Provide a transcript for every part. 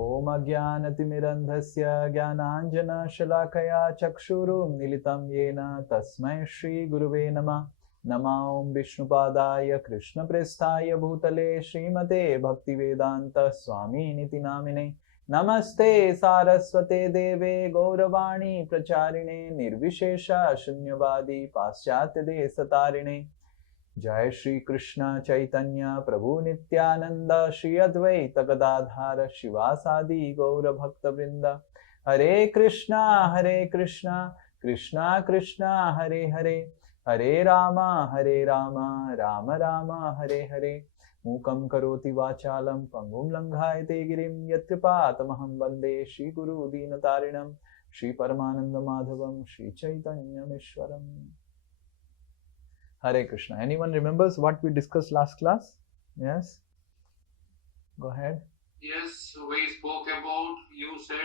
Om Ajnanatimirandhasya Jnananjana Shalakaya Chakshurum Militam Yena Tasmai Shri Guruve Namah. Nama Om Vishnupadaya Krishna Prestaya Bhutale Srimate Bhaktivedanta Swami Niti Namine. Namaste Saraswate Deve Gauravani Pracharine Nirvishesha Shunyavadi Paschatya Desatarine. Jai Shri Krishna Chaitanya Prabhu Nityananda Shri Advaita Gadadhara Shivasadi Gaura Bhakta Vrinda. Hare Krishna Krishna Krishna Hare Hare, Hare Rama Rama Rama Hare Hare. Mukam karoti vachalam pangum langhayate girim yatripatamaham vande Shri Guru Dinatarinam Shri Paramananda Madhavam Shri Chaitanya Mishwaram. Hare Krishna. Anyone remembers what we discussed last class? Yes? Go ahead. Yes, we spoke about, you said,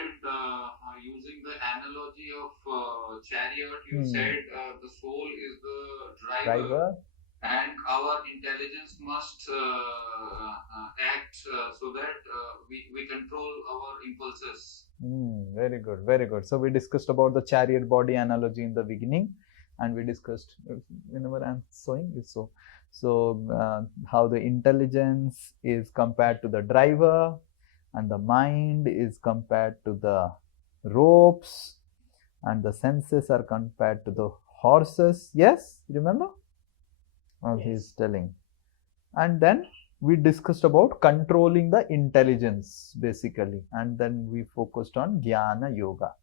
using the analogy of chariot, you said the soul is the driver. And our intelligence must act so that we control our impulses. Very good, very good. So we discussed about the chariot body analogy in the beginning, and we discussed, whenever I'm showing you, so how the intelligence is compared to the driver, and the mind is compared to the ropes, and the senses are compared to the horses. Yes, remember? He's telling. And then we discussed about controlling the intelligence basically, and then we focused on Jnana Yoga,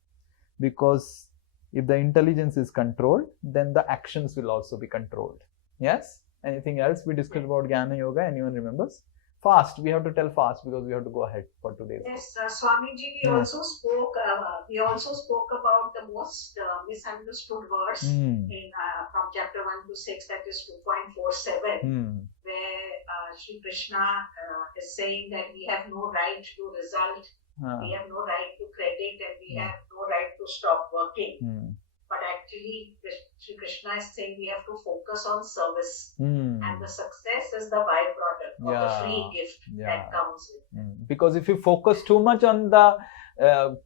because if the intelligence is controlled, then the actions will also be controlled. Yes? Anything else we discussed about Jnana Yoga? Anyone remembers? Fast. We have to tell fast because we have to go ahead for today. Yes, Swamiji, we also spoke about the most misunderstood verse in from chapter 1 to 6, that is 2.47, where Shri Krishna is saying that we have no right to result, we have no right to credit, and we have no right to stop working. But actually, Shri Krishna is saying we have to focus on service, and the success is the byproduct of the free gift that comes with. Because if you focus too much on the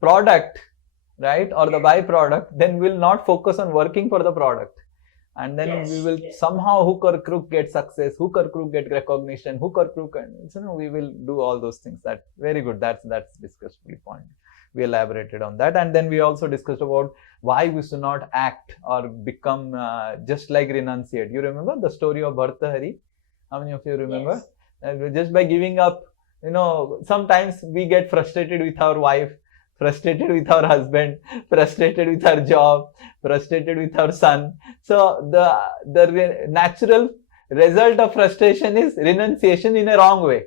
product, right, or the byproduct, then we'll not focus on working for the product. And then we will somehow hook or crook get success, hook or crook get recognition, hook or crook, and we will do all those things. That very good. That's discussed point. We elaborated on that, and then we also discussed about why we should not act or become just like renunciate. You remember the story of Bhartahari? How many of you remember? Yes. Just by giving up, sometimes we get frustrated with our wife, frustrated with our husband, frustrated with our job, frustrated with our son. So the natural result of frustration is renunciation in a wrong way.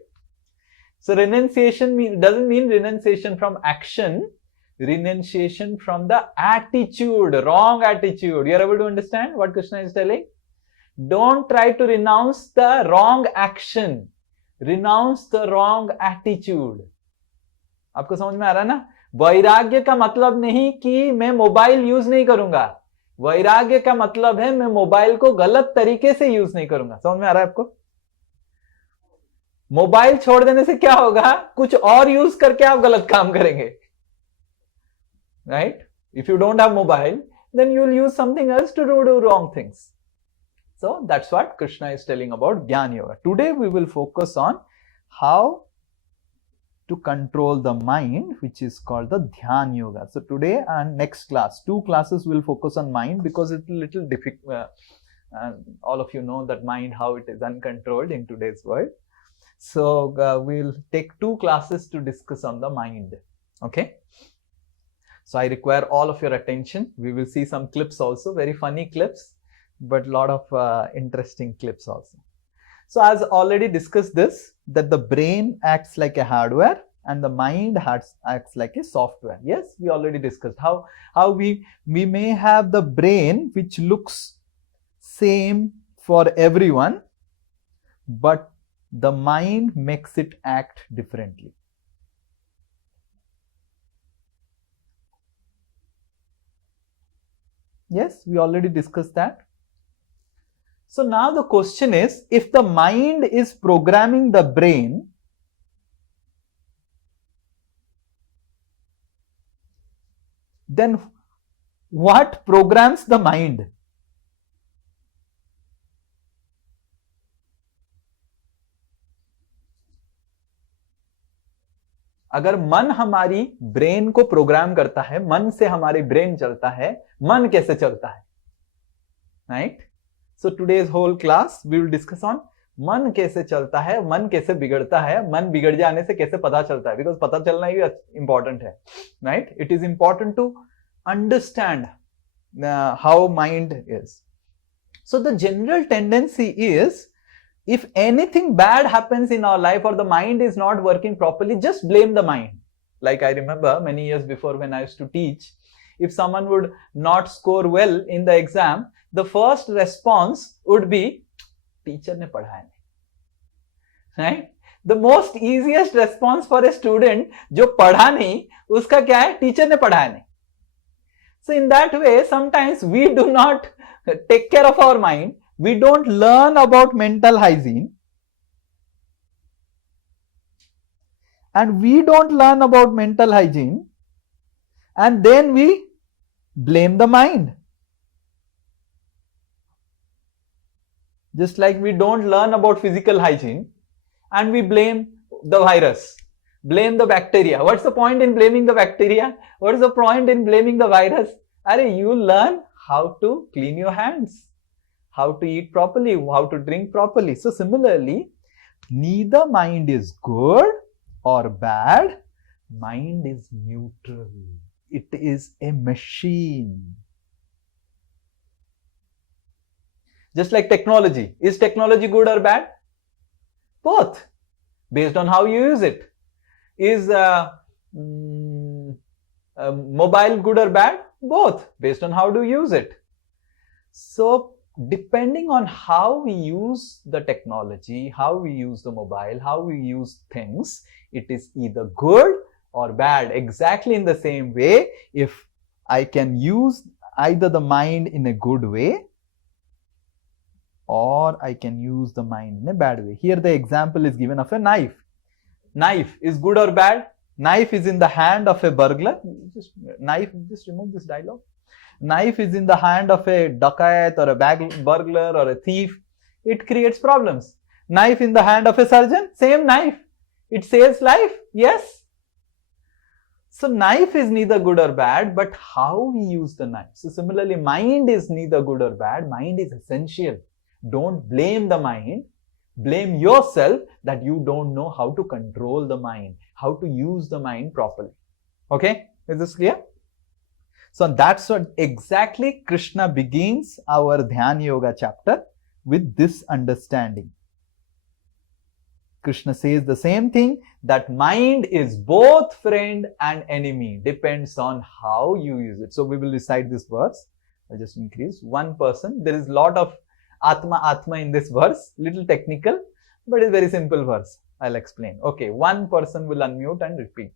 So renunciation doesn't mean renunciation from action, renunciation from the attitude, wrong attitude. You are able to understand what Krishna is telling? Don't try to renounce the wrong action, renounce the wrong attitude. आपको समझ में आ रहा है ना? वैराग्य का मतलब नहीं कि मैं मोबाइल यूज नहीं करूंगा, वैराग्य का मतलब है मैं मोबाइल को गलत तरीके से यूज नहीं करूंगा. समझ में आ रहा है आपको? मोबाइल छोड़ देने से क्या होगा? कुछ और यूज करके आप गलत काम करेंगे, right? If you don't have mobile, then you will use something else to do wrong things. So that's what Krishna is telling about Jnana Yoga. Today we will focus on how to control the mind, which is called the Dhyan Yoga. So today and next class, 2 classes will focus on mind, because it's a little difficult. All of you know that mind, how it is uncontrolled in today's world. So we'll take 2 classes to discuss on the mind. Okay. So I require all of your attention. We will see some clips also, very funny clips, but a lot of interesting clips also. So as already discussed this, that the brain acts like a hardware and the mind acts like a software. Yes, we already discussed how we may have the brain which looks same for everyone, but the mind makes it act differently. Yes, we already discussed that. So now the question is, if the mind is programming the brain, then what programs the mind? अगर मन हमारी brain को programme करता है, मन से हमारी brain चलता है, मन कैसे चलता है? Right? So today's whole class we will discuss on मन कैसे चलता है, मन कैसे बिगड़ता है, मन बिगड़ जाने से कैसे पता चलता है, बिकॉज पता चलना ही इंपॉर्टेंट है. Right? It is important to understand how mind is. So the general tendency is, if anything bad happens in our life or the mind is not working properly, just blame the mind. Like I remember many years before when I used to teach, if someone would not score well in the exam, the first response would be, teacher ne padhaya nahi. Right? The most easiest response for a student jo padha nahi, uska kya hai? Teacher ne padhaya nahi. So in that way, sometimes we do not take care of our mind. We don't learn about mental hygiene, and we don't learn about mental hygiene, and then we blame the mind. Just like we don't learn about physical hygiene and we blame the virus, blame the bacteria. What's the point in blaming the bacteria? What is the point in blaming the virus? You learn how to clean your hands, how to eat properly, how to drink properly. So similarly, neither mind is good or bad. Mind is neutral. It is a machine. Just like technology. Is technology good or bad? Both. Based on how you use it. Is mobile good or bad? Both. Based on how to use it. So depending on how we use the technology, how we use the mobile, how we use things, it is either good or bad. Exactly in the same way, if I can use either the mind in a good way or I can use the mind in a bad way. Here the example is given of a knife. Knife is good or bad? Knife is in the hand of a burglar. Just remove this dialogue. Knife is in the hand of a dacoit or a burglar or a thief. It creates problems. Knife in the hand of a surgeon, same knife. It saves life. Yes. So knife is neither good or bad, but how we use the knife. So similarly, mind is neither good or bad. Mind is essential. Don't blame the mind. Blame yourself that you don't know how to control the mind, how to use the mind properly. Okay? Is this clear? So that's what exactly Krishna begins our Dhyana Yoga chapter with this understanding. Krishna says the same thing, that mind is both friend and enemy, depends on how you use it. So we will recite this verse. I'll just increase. One person, there is a lot of Atma in this verse, little technical, but it's very simple verse. I'll explain. Okay, one person will unmute and repeat.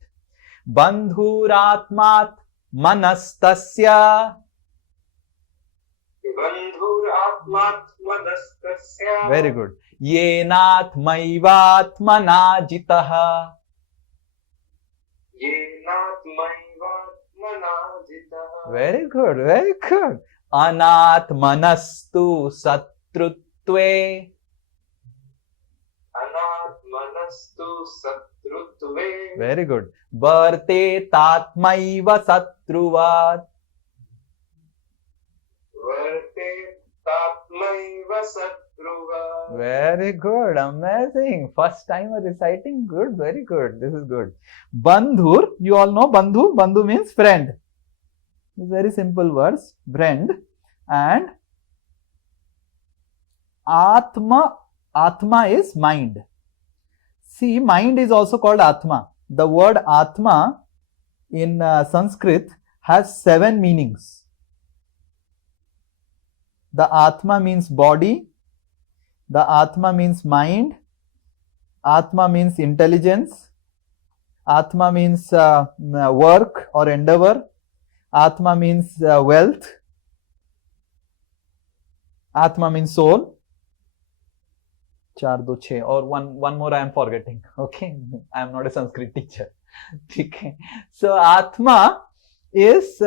Bandhuratmat manastasya. Bandhuratmat manastasya. Very good. Yenatmaivatmana jitaha. Yenatmaivatmana jitaha. Very good, very good. Anatmanastu satrutve. Anatmanastu satrutve. Very good. Varte tatmaiva satruvat. Varte tatmaiva satruvat. Very good, amazing. First time reciting, good, very good. This is good. Bandhur, you all know Bandhu. Bandhu means friend. Very simple words, friend. And Atma, Atma is mind. See, mind is also called Atma. The word Atma in Sanskrit has 7 meanings. The Atma means body. The Atma means mind. Atma means intelligence. Atma means work or endeavor. Atma means wealth. Atma means soul. 4, 2, 6. Or one more I am forgetting. Okay, I am not a Sanskrit teacher. Okay. So Atma is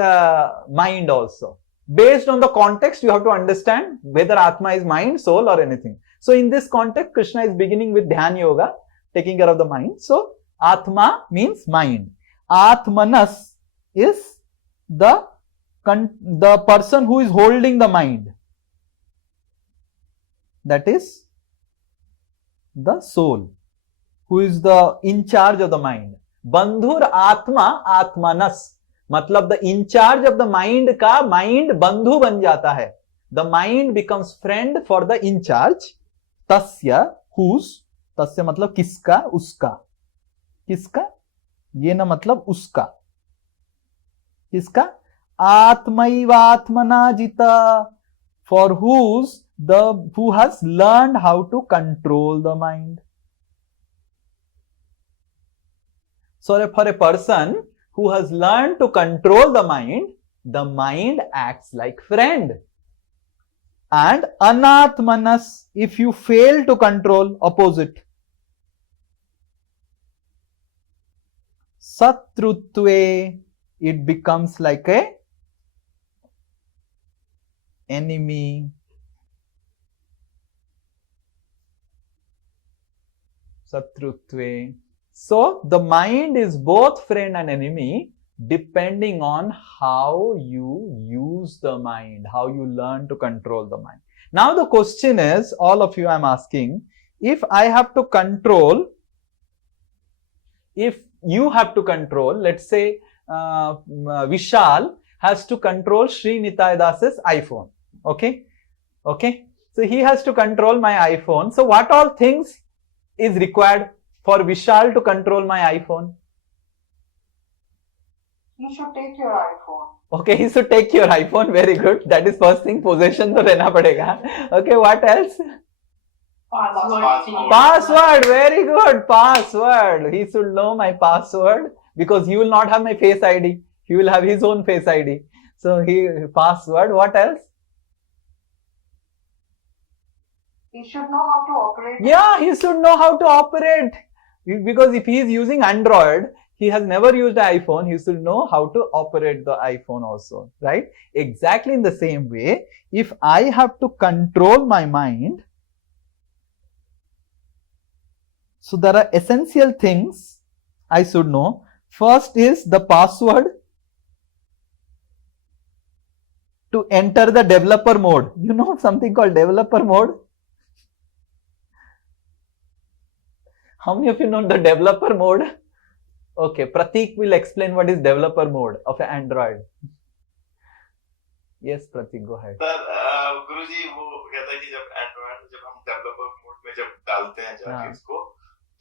mind also. Based on the context, you have to understand whether Atma is mind, soul or anything. So in this context, Krishna is beginning with Dhyan Yoga, taking care of the mind. So Atma means mind. Atmanas is the person who is holding the mind. That is the soul, who is the in charge of the mind. Bandhur Atma Atmanas, मतलब the in charge of the mind का mind बंधु बन जाता है. The mind becomes friend for the in charge. तस्य, whose, तस्य मतलब किसका, उसका. किसका? ये ना मतलब उसका. किसका? आत्मैवात्मना जिता, for whose, who has learned how to control the mind. So for a person who has learned to control the mind acts like friend. And anatmanas, if you fail to control, opposite. Satrutve, it becomes like a enemy. Satrutve. So the mind is both friend and enemy depending on how you use the mind, how you learn to control the mind. Now the question is, all of you I am asking, if I have to control, if you have to control, let's say Vishal has to control Sri Nitai Das's iPhone. Okay? Okay? So he has to control my iPhone. So what all things is required for Vishal to control my iPhone? He should take your iPhone. Okay, he should take your iPhone. Very good. That is first thing. Possession to lena padega. Okay, what else? Password. Very good. Password. He should know my password because he will not have my Face ID. He will have his own Face ID. So password. What else? He should know how to operate. Yeah, he should know how to operate. Because if he is using Android, he has never used an iPhone, he should know how to operate the iPhone also, right? Exactly in the same way, if I have to control my mind, so there are essential things I should know. First is the password to enter the developer mode. You know something called developer mode? How many of you know the developer mode? Okay, Pratik will explain what is developer mode of an Android. Yes, Pratik, go ahead. Sir Guruji वो कहता है कि जब Android में जब हम developer mode में जब डालते हैं जाके इसको,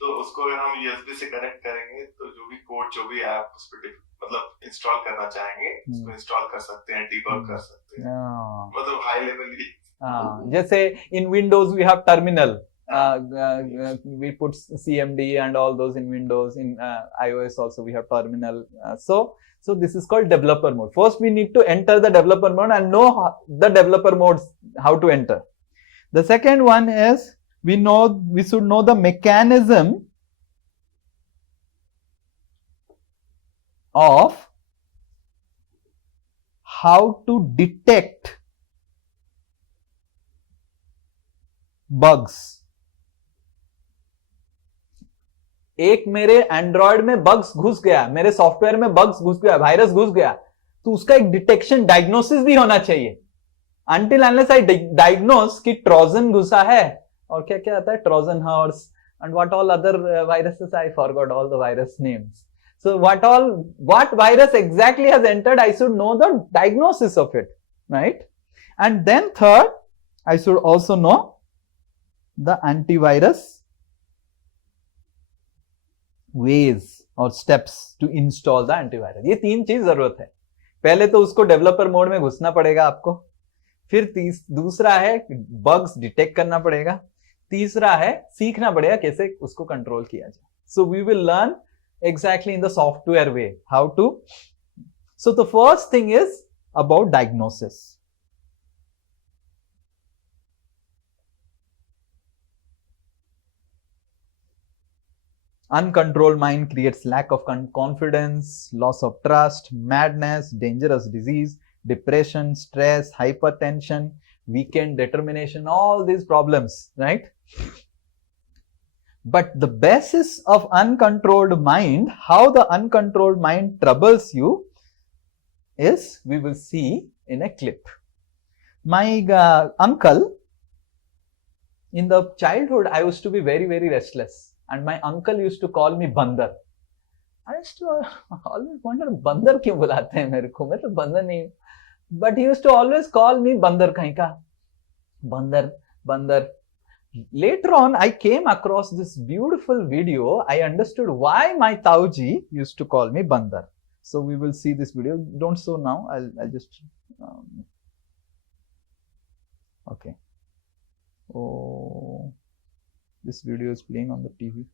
तो उसको अगर हम यूएसबी से कनेक्ट करेंगे तो जो भी कोड, जो भी ऐप उस पर मतलब इंस्टॉल करना चाहेंगे उसको इंस्टॉल कर सकते हैं, डिबग कर सकते हैं, मतलब हाई लेवल ही. जैसे in Windows we have terminal. We put CMD and all those in Windows. In iOS also we have terminal. So this is called developer mode. First we need to enter the developer mode and know the developer modes, how to enter. The second one is we should know the mechanism of how to detect bugs. एक मेरे Android में bugs घुस गया, मेरे software में bugs घुस गया, virus घुस गया, तो उसका एक डिटेक्शन डायग्नोसिस भी होना चाहिए. Until unless I diagnose कि ट्रोजन घुसा है, और क्या क्या आता है, Trojan horse and what all other viruses, I forgot all the virus names. So what virus exactly has entered, I should know the diagnosis of it, right? And then third, I should also know the antivirus ways or steps to install the antivirus. ये तीन चीज जरूरत है. पहले तो उसको developer mode में घुसना पड़ेगा आपको, फिर दूसरा है बग्स डिटेक्ट करना पड़ेगा, तीसरा है सीखना पड़ेगा कैसे उसको कंट्रोल किया जाए. So we will learn exactly in the software way how to. So the first thing is about diagnosis. Uncontrolled mind creates lack of confidence, loss of trust, madness, dangerous disease, depression, stress, hypertension, weakened determination, all these problems, right? But the basis of uncontrolled mind, how the uncontrolled mind troubles you, is we will see in a clip. My uncle, in the childhood, I used to be very, very restless. And my uncle used to call me Bandar. I used to always wonder, Bandar क्यों बुलाते हैं मेरे को? मैं तो बंदर नहीं. But he used to always call me Bandar कहीं का. Bandar, Bandar. Later on, I came across this beautiful video. I understood why my Tauji used to call me Bandar. So we will see this video. Don't show now. I'll just. Okay. Oh, this video is playing on the TV.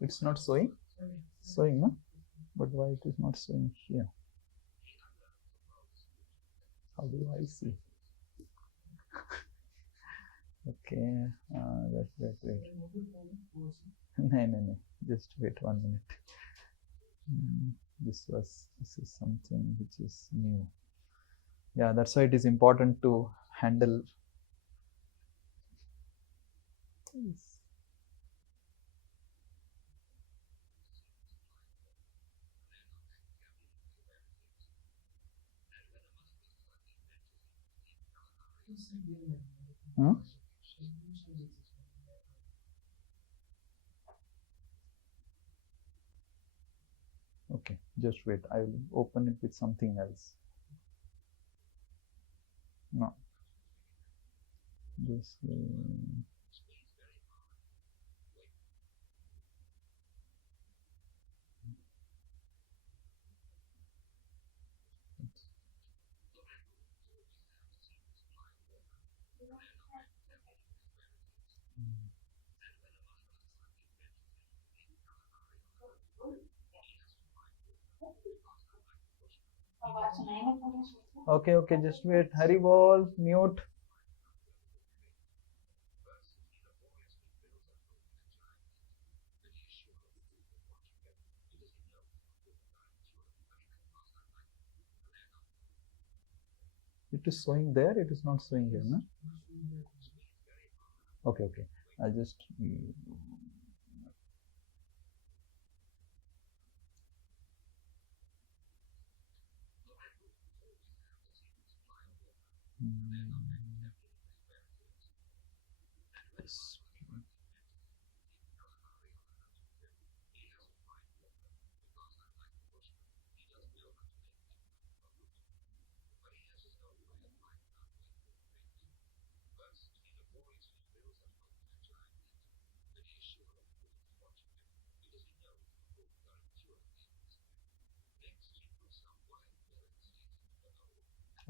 It's not showing. Showing, no? But why it is not showing here? How do I see? Okay, wait. No. Just wait 1 minute. This is something which is new. Yeah, that's why it is important to handle. Hmm? Okay, just wait. I will open it with something else. No. This. Okay, just wait. Hari bol, mute. It is showing there, it is not showing here, no? Okay. I'll just.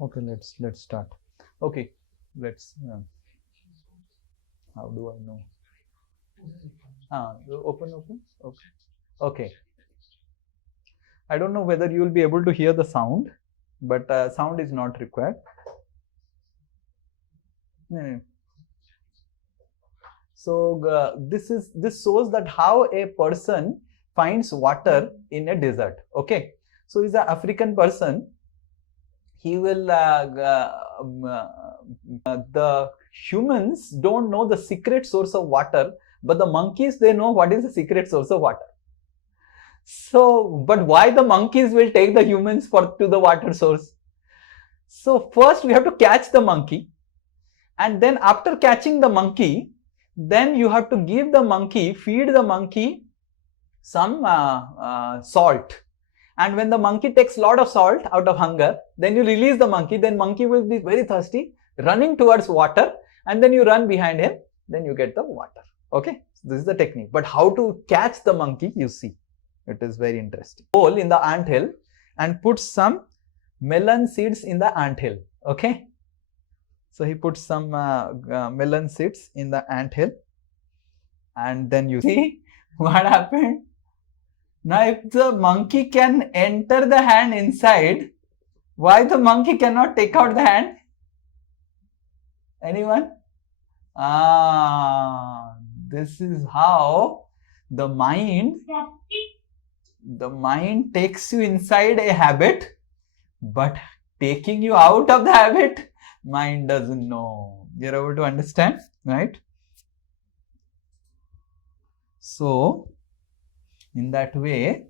Okay, let's start. Okay, let's. How do I know? Open. Okay. I don't know whether you will be able to hear the sound, but sound is not required. No. So this shows that how a person finds water in a desert. Okay, so he's an African person. He will. The humans don't know the secret source of water, but the monkeys, they know what is the secret source of water. So, but why the monkeys will take the humans to the water source? So first we have to catch the monkey, and then after catching the monkey, then you have to feed the monkey some salt. And when the monkey takes a lot of salt out of hunger, then you release the monkey, then monkey will be very thirsty, running towards water, and then you run behind him, then you get the water. Okay, so this is the technique. But how to catch the monkey, you see, it is very interesting. Hole in the anthill and put some melon seeds in the anthill. Okay, so he put some melon seeds in the anthill, and then you see what happened. Now, if the monkey can enter the hand inside, why the monkey cannot take out the hand? Anyone? This is how the mind takes you inside a habit, but taking you out of the habit, mind doesn't know. You're able to understand, right? So, in that way,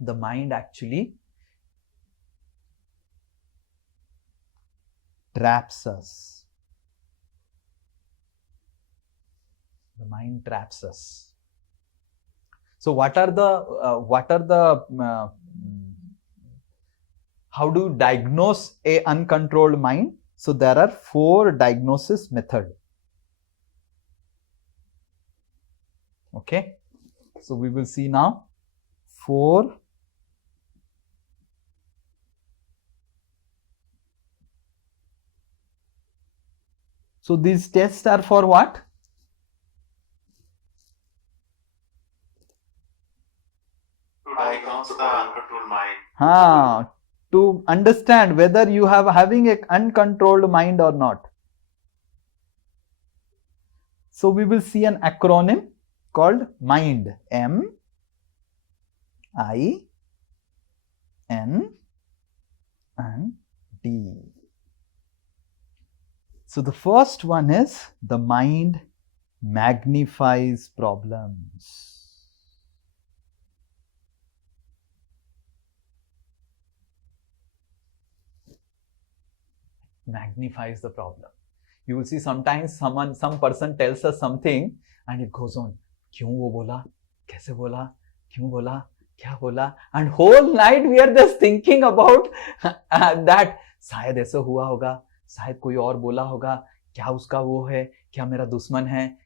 the mind actually traps us. The mind traps us. So, what are the how do you diagnose a uncontrolled mind? So, there are 4 diagnosis methods. Okay, so we will see now 4 so these tests are for what? To diagnose the uncontrolled mind. To understand whether you have having an uncontrolled mind or not. So we will see an acronym called MIND. M-I-N-D. So the first one is the mind magnifies problems. Magnifies the problem. You will see sometimes some person tells us something and it goes on. क्यों वो बोला? कैसे बोला? क्यों बोला? क्या बोला? And whole night we are just thinking about that. शायद ऐसा हुआ होगा, शायद कोई और बोला होगा, क्या उसका वो है, क्या मेरा दुश्मन है.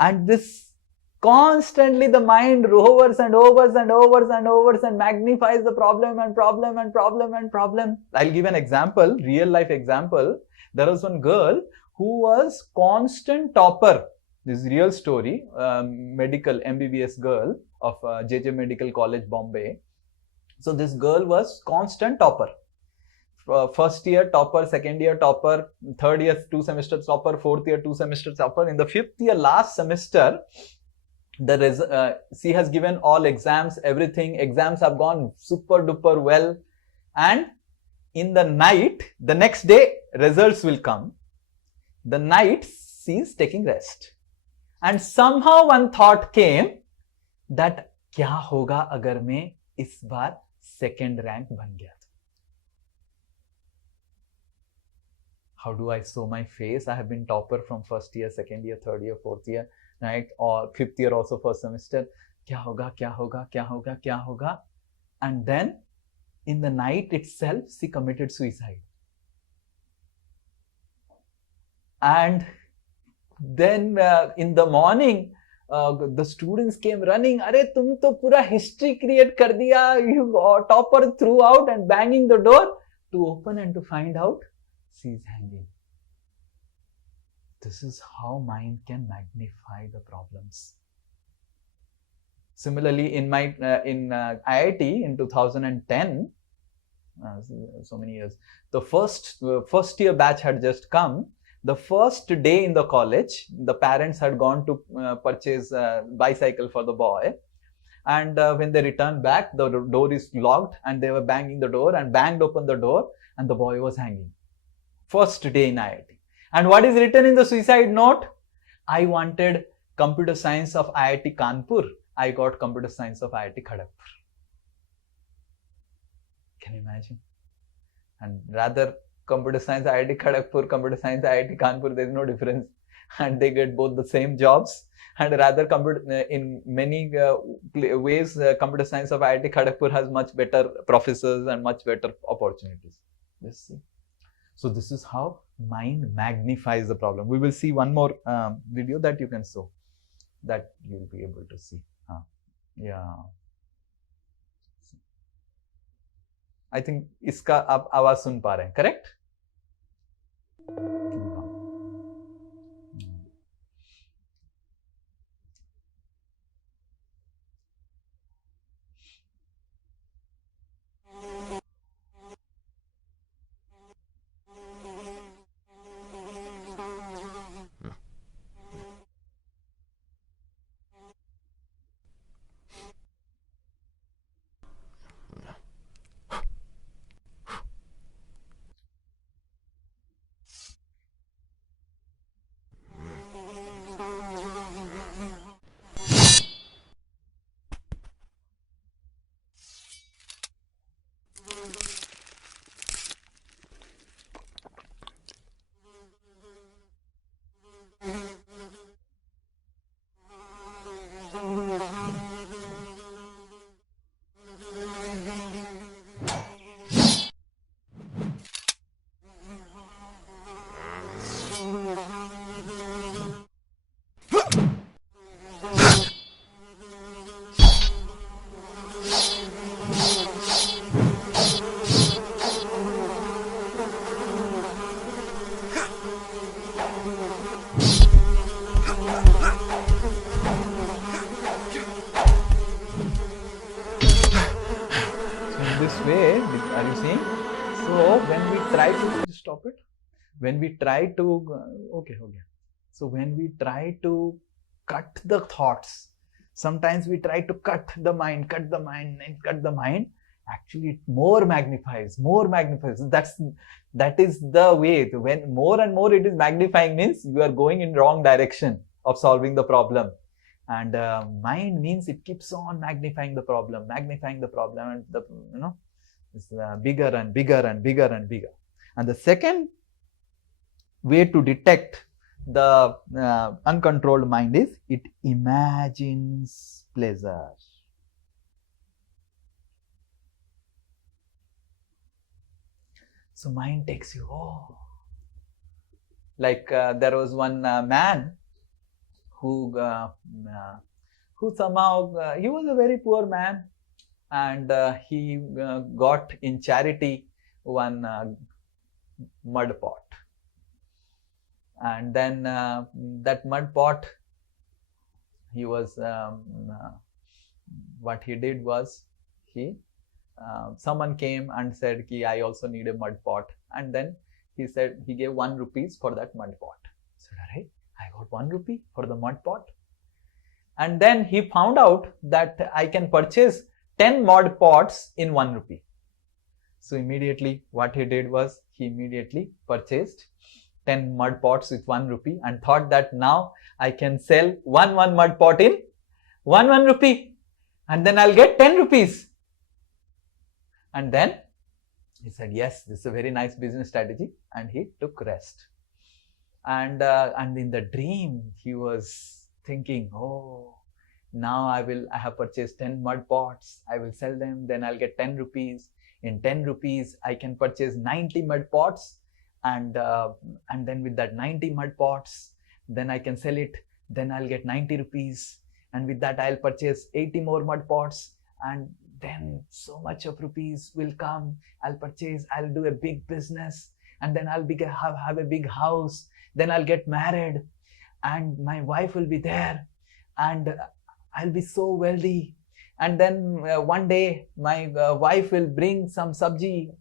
And this constantly the mind hovers and overs and overs and overs and magnifies the problem and problem and problem and problem. I'll give an example, real life example. There was one girl who was constant topper. This is real story. Medical MBBS girl of JJ Medical College, Bombay. So this girl was constant topper. First year topper, second year topper, third year 2 semesters topper, fourth year 2 semesters topper. In the fifth year last semester, she has given all exams, everything. Exams have gone super duper well. And in the night, the next day, results will come. The night, she is taking rest. And somehow one thought came that, क्या होगा अगर मैं इस बार second rank बन गया? How do I show my face? I have been topper from first year, second year, third year, fourth year, right? Or fifth year also first semester. क्या होगा, क्या होगा, क्या होगा, क्या होगा? And then in the night itself, she committed suicide. And then in the morning, the students came running. अरे तुम तो पूरा history create कर दिया. You topper throughout and banging the door to open and to find out she is hanging. This is how mind can magnify the problems. Similarly, in my in IIT in 2010, so many years, the first year batch had just come. The first day in the college, the parents had gone to purchase a bicycle for the boy. And when they returned back, the door is locked and they were banging the door and banged open the door and the boy was hanging. First day in IIT. And what is written in the suicide note? I wanted computer science of IIT Kanpur. I got computer science of IIT Kharagpur. Can you imagine? And rather computer science IIT Kharagpur, computer science IIT Kanpur, there is no difference. And they get both the same jobs. And rather in many ways, computer science of IIT Kharagpur has much better professors and much better opportunities. Let's see. So this is how mind magnifies the problem. We will see one more video that you can show, that you will be able to see. Yeah. I think इसका आप आवाज सुन पा रहे हैं, correct? try to just stop it, when we try to okay. So when we try to cut the thoughts, sometimes we try to cut the mind. Actually, it more magnifies. That is the way. When more and more it is magnifying, means you are going in wrong direction of solving the problem. And mind means it keeps on magnifying the problem, and it's bigger and bigger. And the second way to detect the uncontrolled mind is it imagines pleasure. So mind takes you, like there was one man who somehow, he was a very poor man, and he got in charity one mud pot. And then that mud pot, he was, what he did was, someone came and said, I also need a mud pot. And then he said, he gave 1 rupee for that mud pot. I said, alright, I got 1 rupee for the mud pot. And then he found out that I can purchase 10 mud pots in 1 rupee. So immediately what he did was, he immediately purchased 10 mud pots with 1 rupee and thought that now I can sell one mud pot in 1 rupee, and then I'll get 10 rupees. And then he said, yes, this is a very nice business strategy, and he took rest. And in the dream, he was thinking, now I have purchased 10 mud pots, I will sell them, then I'll get 10 rupees. In 10 rupees, I can purchase 90 mud pots, and then with that 90 mud pots, then I can sell it, then I'll get 90 rupees, and with that I'll purchase 80 more mud pots, and then so much of rupees will come. I'll do a big business, and then I'll have a big house, then I'll get married, and my wife will be there, and I'll be so wealthy. And then one day my wife will bring some sabji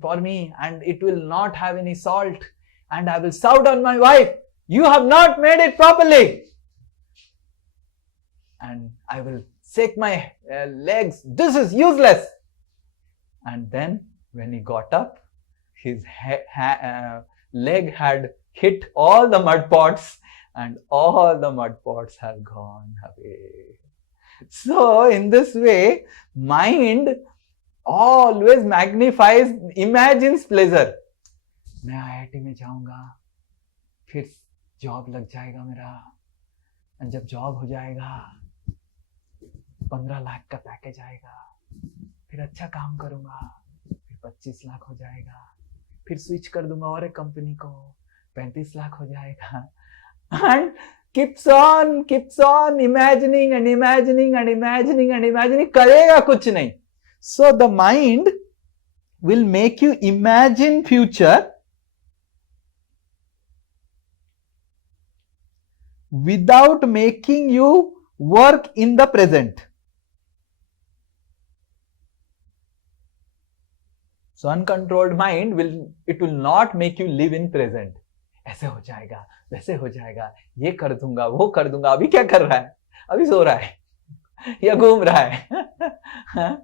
for me, and it will not have any salt, and I will shout on my wife, you have not made it properly. And I will shake my legs, this is useless. And then when he got up, his leg had hit all the mud pots, and all the mud pots have gone away. So in this way, mind always magnifies, imagines pleasure. मैं IIT में जाऊंगा, फिर job लग जाएगा मेरा, और जब job हो जाएगा 15 लाख का पैकेज आएगा, फिर अच्छा काम करूंगा, फिर 25 लाख हो जाएगा, फिर स्विच कर दूंगा और एक कंपनी को, 35 लाख हो जाएगा. And keeps on imagining and imagining and imagining and imagining, करेगा कुछ नहीं. So the mind will make you imagine future without making you work in the present. So uncontrolled mind will not make you live in present. ऐसे हो जाएगा, वैसे हो जाएगा, ये कर दूंगा, वो कर दूंगा. अभी क्या कर रहा है? अभी सो रहा है या घूम रहा है.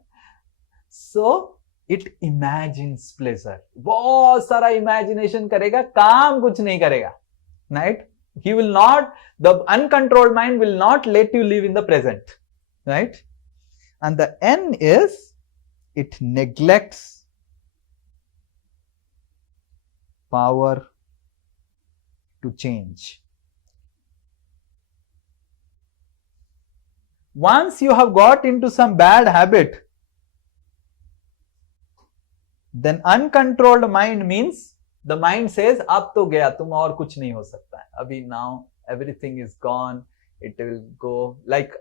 So it imagines pleasure. बहुत सारा imagination करेगा, काम कुछ नहीं करेगा. Right? He will not, the uncontrolled mind will not let you live in the present. Right? And the N is, it neglects power to change. Once you have got into some bad habit, then uncontrolled mind means the mind says, अब तो गया, तुम और कुछ नहीं हो सकता है. अभी now everything is gone, it will go. Like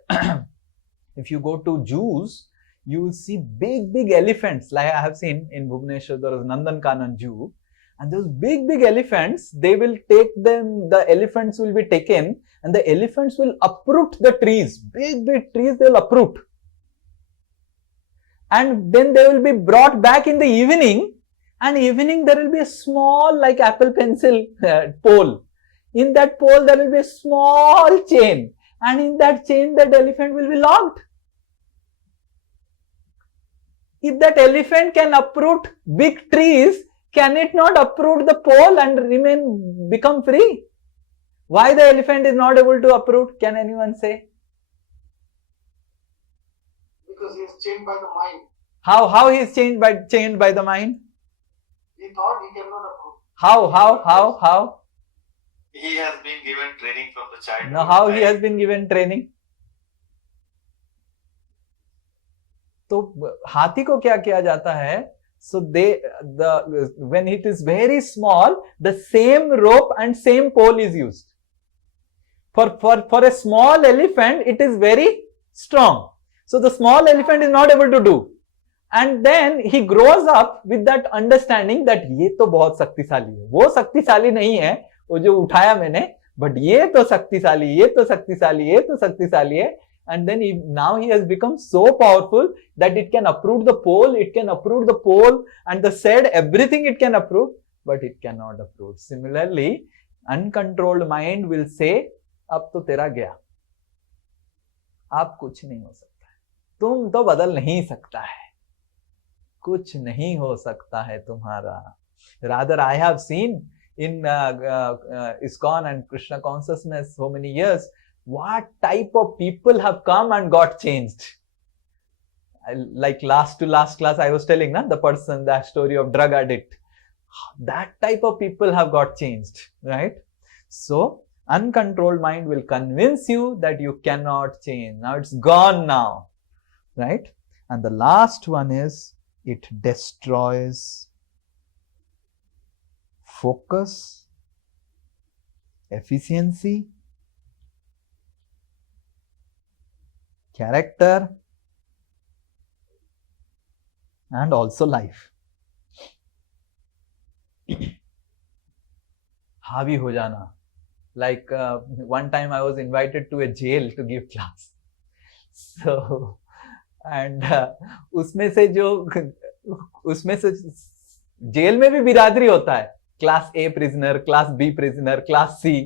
if you go to zoos, you will see big elephants. Like I have seen in Bhubaneswar, there is Nandankanan Zoo. And those big elephants, they will take them, the elephants will be taken, and the elephants will uproot the trees. Big trees, they will uproot. And then they will be brought back in the evening, and evening there will be a small like apple pencil pole. In that pole there will be a small chain, and in that chain that elephant will be locked. If that elephant can uproot big trees, can it not uproot the pole and become free? Why the elephant is not able to uproot? Can anyone say? Because he is chained by the mind. How he is chained by the mind? He thought he cannot uproot. How? He has been given training from the childhood. Now how he has been given training? तो हाथी को क्या किया जाता है? So when it is very small, the same rope and same pole is used. For a small elephant, it is very strong. So the small elephant is not able to do. And then he grows up with that understanding that ये तो बहुत शक्तिशाली है. वो शक्तिशाली नहीं है, वो जो उठाया मैंने, but ये तो शक्तिशाली, ये तो शक्तिशाली, ये तो शक्तिशाली है. And then now he has become so powerful that it can uproot the pole, and the said everything it can uproot, but it cannot uproot. Similarly, uncontrolled mind will say, अब तो तेरा गया, अब कुछ नहीं हो सकता है, तुम तो बदल नहीं सकता है, कुछ नहीं हो सकता है तुम्हारा. Rather, I have seen in ISKCON and Krishna consciousness so many years, what type of people have come and got changed. Like last class I was telling the story of drug addict. That type of people have got changed, right? So uncontrolled mind will convince you that you cannot change. Now it's gone now, right? And the last one is, it destroys focus, efficiency, character, and also life. हावी हो जाना. Like one time I was invited to a jail to give class. So, and उसमें से jail में भी बिरादरी होता है. Class A prisoner, class B prisoner, class C.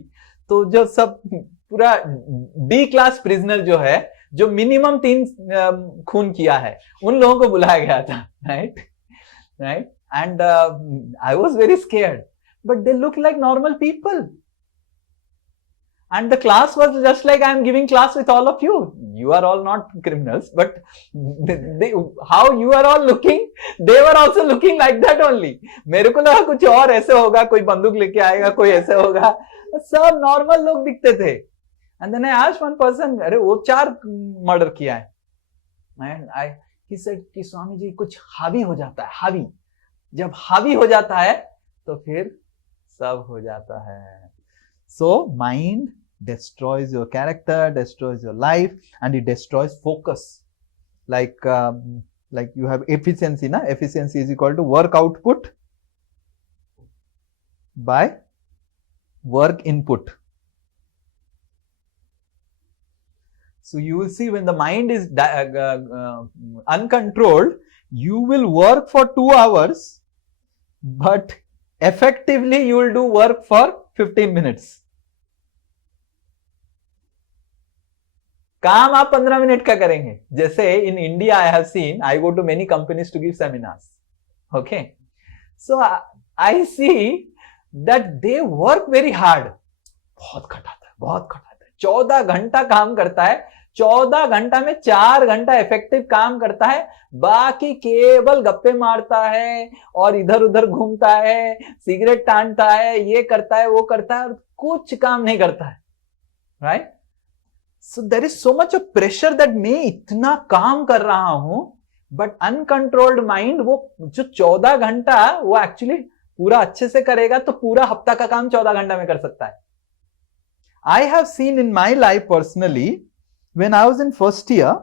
तो जो सब पूरा डी क्लास प्रिजनर जो है, जो मिनिमम 3 खून किया है, उन लोगों को बुलाया गया था, right? And I was very scared, but they look like normal people. And the class was just like I am giving class with all of you. You are all not criminals, but how you are all looking, they were also looking like that only. मेरे को लगा कुछ और ऐसे होगा, कोई बंदूक लेके आएगा, कोई ऐसे होगा. सब नॉर्मल लोग दिखते थे. And then I asked one person, अरे वो 4 मर्डर किया है. And he said कि स्वामी जी कुछ हावी हो जाता है, हावी. जब हावी हो जाता है, तो फिर सब हो जाता है. So mind destroys your character, destroys your life, and it destroys focus. Like you have efficiency, na? Efficiency is equal to work output by work input. So you will see when the mind is uncontrolled, you will work for 2 hours, but effectively you will do work for 15 minutes. काम आप 15 minute का करेंगे. जैसे in India I have seen, I go to many companies to give seminars. Okay. So I see that they work very hard. बहुत खटाता है, बहुत खटाता है. 14 घंटा काम करता है. 14 घंटा में 4 घंटा इफेक्टिव काम करता है, बाकी केवल गप्पे मारता है और इधर उधर घूमता है, सिगरेट टांगता है, ये करता है, वो करता है, और कुछ काम नहीं करता है. Right? So there is so much of pressure that मैं इतना काम कर रहा हूं, बट अनकंट्रोल्ड माइंड वो जो 14 घंटा वो एक्चुअली पूरा अच्छे से करेगा तो पूरा हफ्ता का काम 14 घंटा में कर सकता है. I have seen in my life personally, when I was in first year,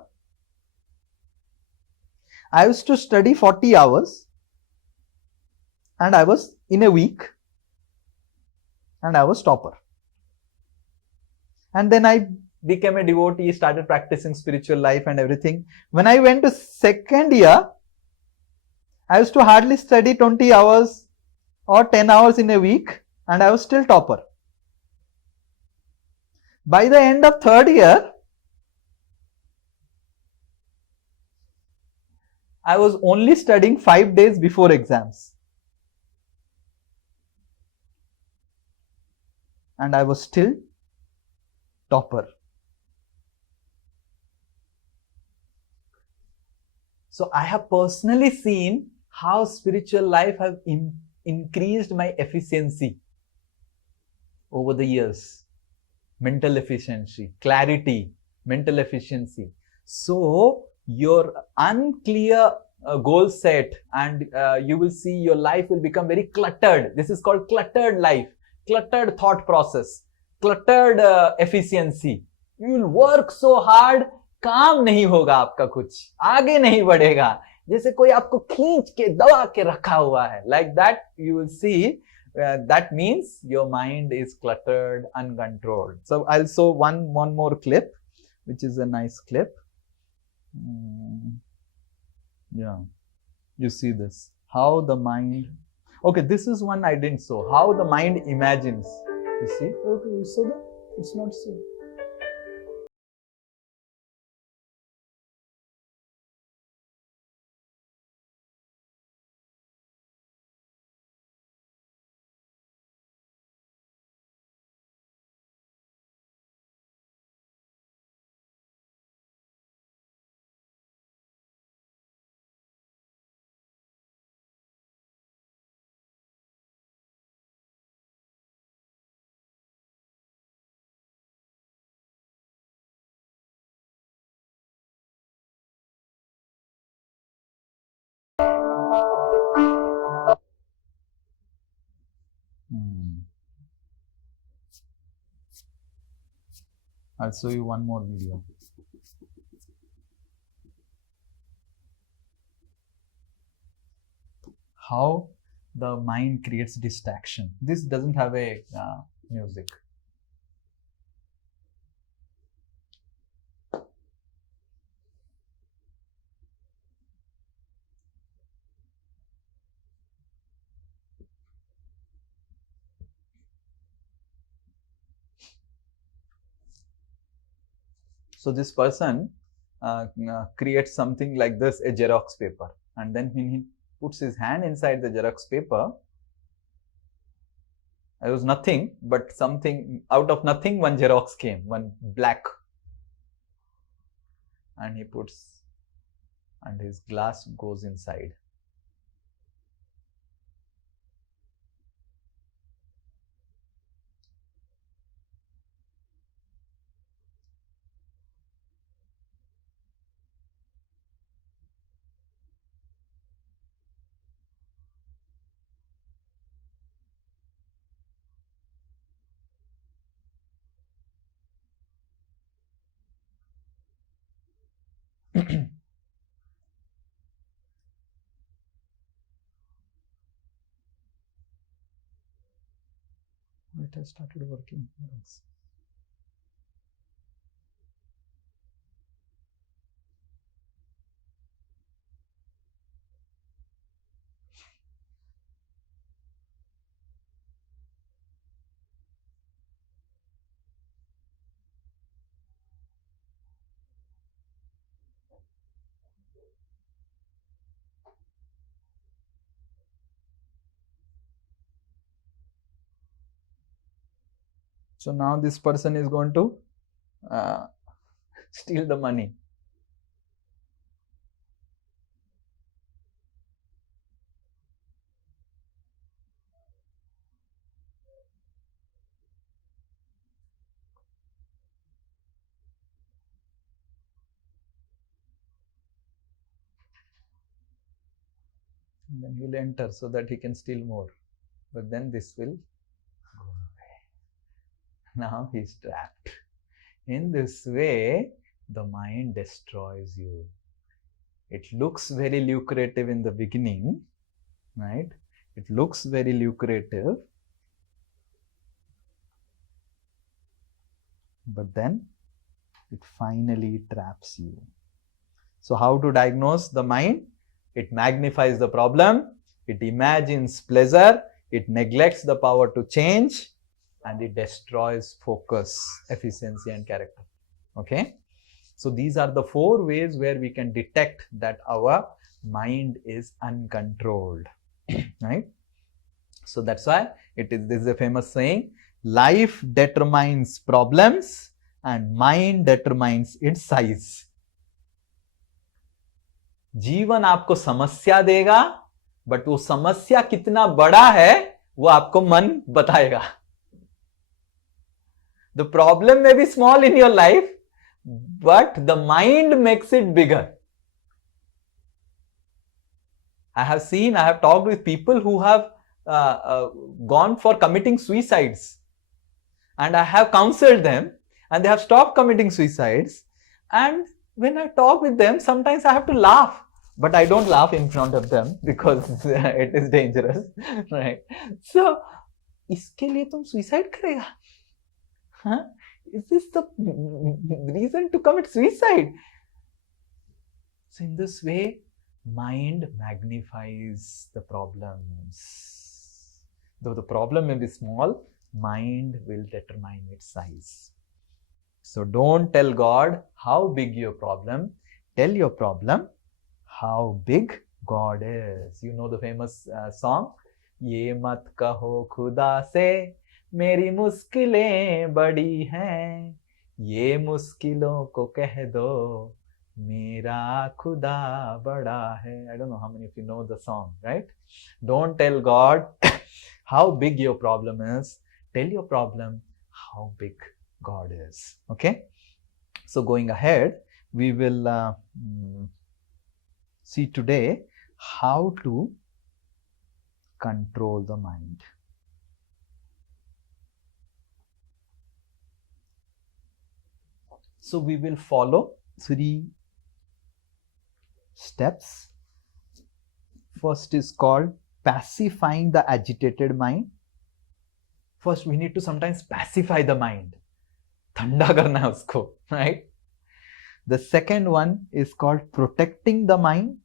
I used to study 40 hours and I was in a week and I was topper. And then I became a devotee, started practicing spiritual life and everything. When I went to second year, I used to hardly study 20 hours or 10 hours in a week, and I was still topper. By the end of third year, I was only studying 5 days before exams. And I was still topper. So I have personally seen how spiritual life has increased my efficiency over the years. Mental efficiency, clarity, mental efficiency. So your unclear goal set, and you will see your life will become very cluttered. This is called cluttered life, cluttered thought process, cluttered efficiency. You will work so hard, काम नहीं होगा आपका, कुछ आगे नहीं बढ़ेगा, जैसे कोई आपको खींच के दबा के रखा हुआ है. Like that you will see. That means your mind is cluttered, uncontrolled. So I'll show one more clip, which is a nice clip. Yeah, you see this. How the mind. Okay, this is one I didn't show. How the mind imagines. You see? Okay, you saw that? It's not so. I'll show you one more video. How the mind creates distraction. This doesn't have a music. So this person creates something like this, a Xerox paper, and then when he puts his hand inside the Xerox paper, there was nothing, but something out of nothing, one Xerox came, one black, and he puts, and his glass goes inside. It has started working. Yes. So now this person is going to steal the money. And then he will enter so that he can steal more. But then this will go away. Now he is trapped. In this way, the mind destroys you. It looks very lucrative in the beginning, right? It looks very lucrative. But then it finally traps you. So how to diagnose the mind? It magnifies the problem, it imagines pleasure, it neglects the power to change, and it destroys focus, efficiency, and character. Okay? So these are the 4 ways where we can detect that our mind is uncontrolled. Right? So that's why this is a famous saying, life determines problems and mind determines its size. जीवन आपको समस्या देगा, but वो समस्या कितना बड़ा है वो आपको मन बताएगा. The problem may be small in your life, but the mind makes it bigger. I have talked with people who have gone for committing suicides, and I have counseled them, and they have stopped committing suicides. And when I talk with them, sometimes I have to laugh, but I don't laugh in front of them because it is dangerous, right? So, इसके लिए तुम suicide करेगा? Huh? Is this the reason to commit suicide? So in this way, mind magnifies the problems. Though the problem may be small, mind will determine its size. So don't tell God how big your problem. Tell your problem how big God is. You know the famous song, ये मत कहो खुदा से मेरी मुश्किलें बड़ी हैं, ये मुश्किलों को कह दो मेरा खुदा बड़ा है. I don't know how many of you know the song, right? Don't tell God how big your problem is. Tell your problem how big God is. Okay? So going ahead, we will see today how to control the mind. So we will follow 3 steps. First is called pacifying the agitated mind. First, we need to sometimes pacify the mind. Thanda karna hai usko, right? The second one is called protecting the mind.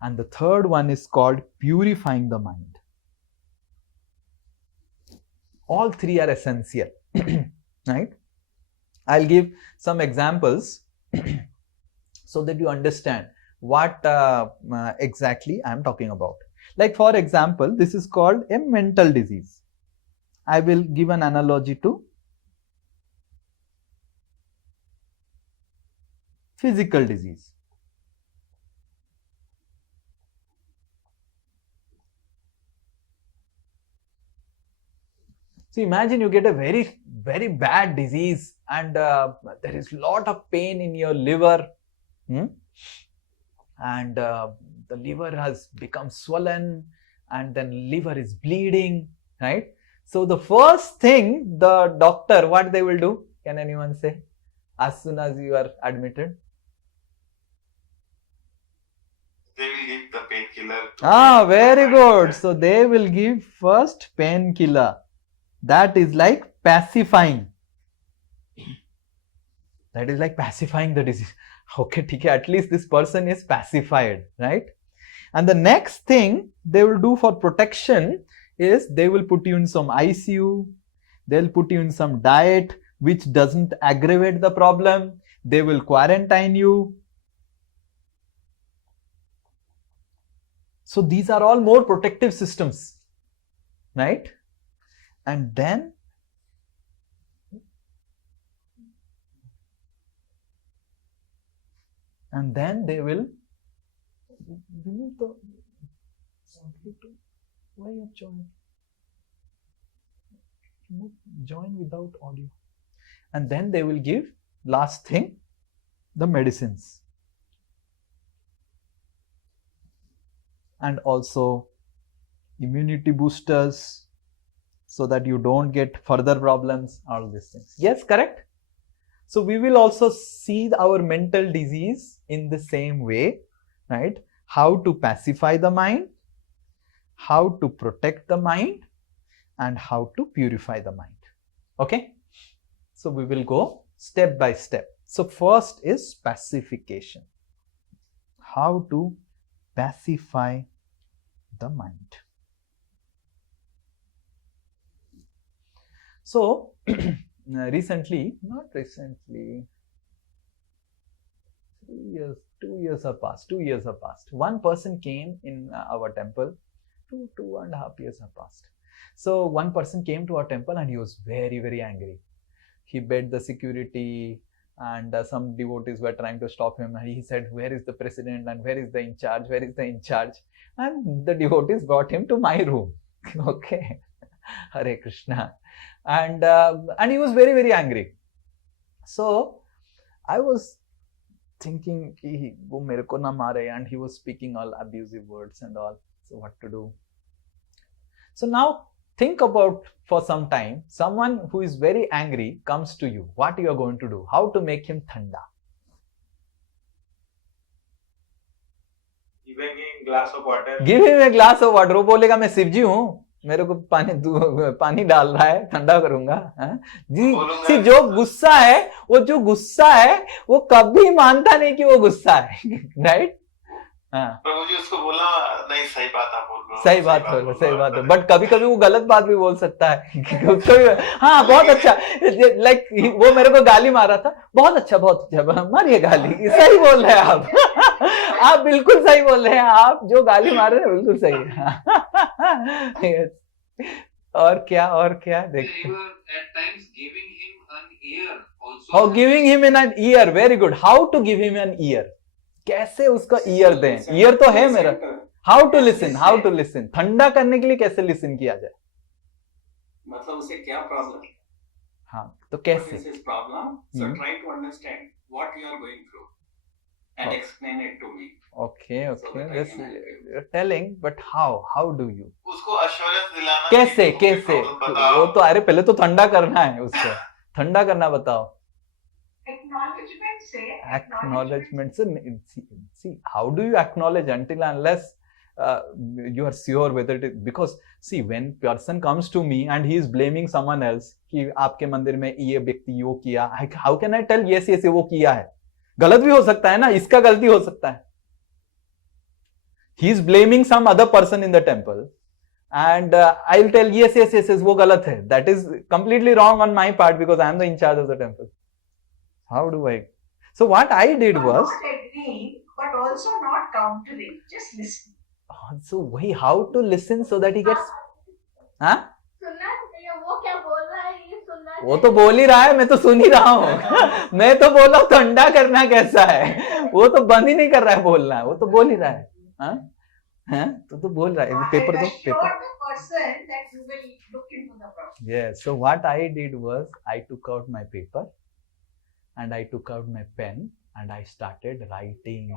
And the third one is called purifying the mind. All 3 are essential, right? I'll give some examples so that you understand what exactly I am talking about. Like for example, this is called a mental disease. I will give an analogy to physical disease. So imagine you get a very, very bad disease and there is a lot of pain in your liver, and the liver has become swollen and then liver is bleeding, right? So the first thing the doctor, what they will do, can anyone say, as soon as you are admitted? They will give the painkiller. Very good. So they will give first painkiller. That is like pacifying. That is like pacifying the disease. Okay, okay, at least this person is pacified, right? And the next thing they will do for protection is they will put you in some ICU. They'll put you in some diet which doesn't aggravate the problem. They will quarantine you. So these are all more protective systems, right? And then they will remove the why you join? Join without audio. And then they will give, last thing, the medicines. And also immunity boosters so that you don't get further problems, all these things. Yes, correct? So we will also see our mental disease in the same way, right? How to pacify the mind, how to protect the mind, and how to purify the mind. Okay? So we will go step by step. So first is pacification. how to pacify the mind. So recently, not recently, 2 years have passed. One person came in our temple. 2.5 years have passed. So one person came to our temple and he was very, very angry. He begged the security, and some devotees were trying to stop him. And he said, "Where is the president and where is the in charge? Where is the in charge?" And the devotees brought him to my room. Okay, Hare Krishna. And he was very, very angry. So I was thinking, wo mere ko na mare, and he was speaking all abusive words and all. So what to do? So now think about, for some time, someone who is very angry comes to you. What you are going to do? How to make him thanda? Giving him glass of water. Give him a glass of water. वो बोलेगा मैं शिव जी हूँ, मेरे को पानी डाल रहा है, ठंडा करूंगा. जी जो गुस्सा है वो कभी मानता नहीं कि वो गुस्सा है, राइट? प्रभु जी उसको बोला नहीं, सही बात आप बोल रहे हो, सही बात है, बट कभी कभी वो गलत बात भी बोल सकता है. हाँ, बहुत अच्छा, लाइक वो मेरे को गाली मारा था, बहुत अच्छा, मारिए गाली, सही बोल रहे हैं आप. आप बिल्कुल सही बोल रहे हैं, आप जो गाली मार रहे हैं बिल्कुल सही है. और क्या देखते हैं. At times giving him an ear also. Oh, giving him an ear, very good. How to give him an ear? कैसे उसका ईयर दें? ईयर तो है मेरा. हाउ टू लिसन, ठंडा करने के लिए कैसे लिसन किया जाए? मतलब उसे क्या प्रॉब्लम है? हाँ, तो कैसे? Problem, so try to understand what you are going through and explain it to me. Okay, this you're telling, but how do you? उसको assurance दिलाना. कैसे? वो तो अरे पहले तो ठंडा करना है उसको. ठंडा करना बताओ. Acknowledgement से see how do you acknowledge until unless you are sure whether it is, because see when person comes to me and he is blaming someone else कि आपके मंदिर में ये व्यक्ति वो किया, how can I tell yes वो किया है? गलत भी हो सकता है ना, इसका गलती हो सकता है. He is blaming some other person in the temple and I'll tell yes वो गलत है. That is completely wrong on my part because I am the in charge of the temple. How do I? So what I did was not agreeing, but also not countering. Just listen. So why how to listen so that he gets? हाँ? सुनना चाहिए. वो क्या बोल रहा है ये सुनना चाहिए. वो तो बोल ही रहा है, मैं तो सुन ही रहा हूँ. मैं तो बोला ठंडा करना कैसा है, वो तो बंद ही नहीं कर रहा है बोलना, वो तो बोल ही रहा है. हाँ? तो बोल रहा है. पेपर दो, paper. Yes. So what I did was I took out my paper and I took out my pen and I started writing.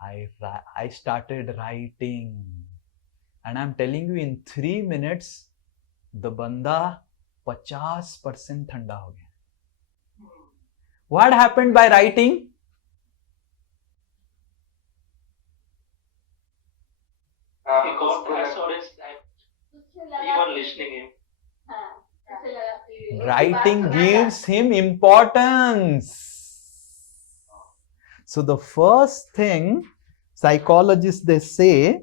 I started writing, and I'm telling you, in 3 minutes, the banda 50% ठंडा हो गया. What happened by writing? He got assurance that you are listening him. Writing gives him importance. So the first thing psychologists they say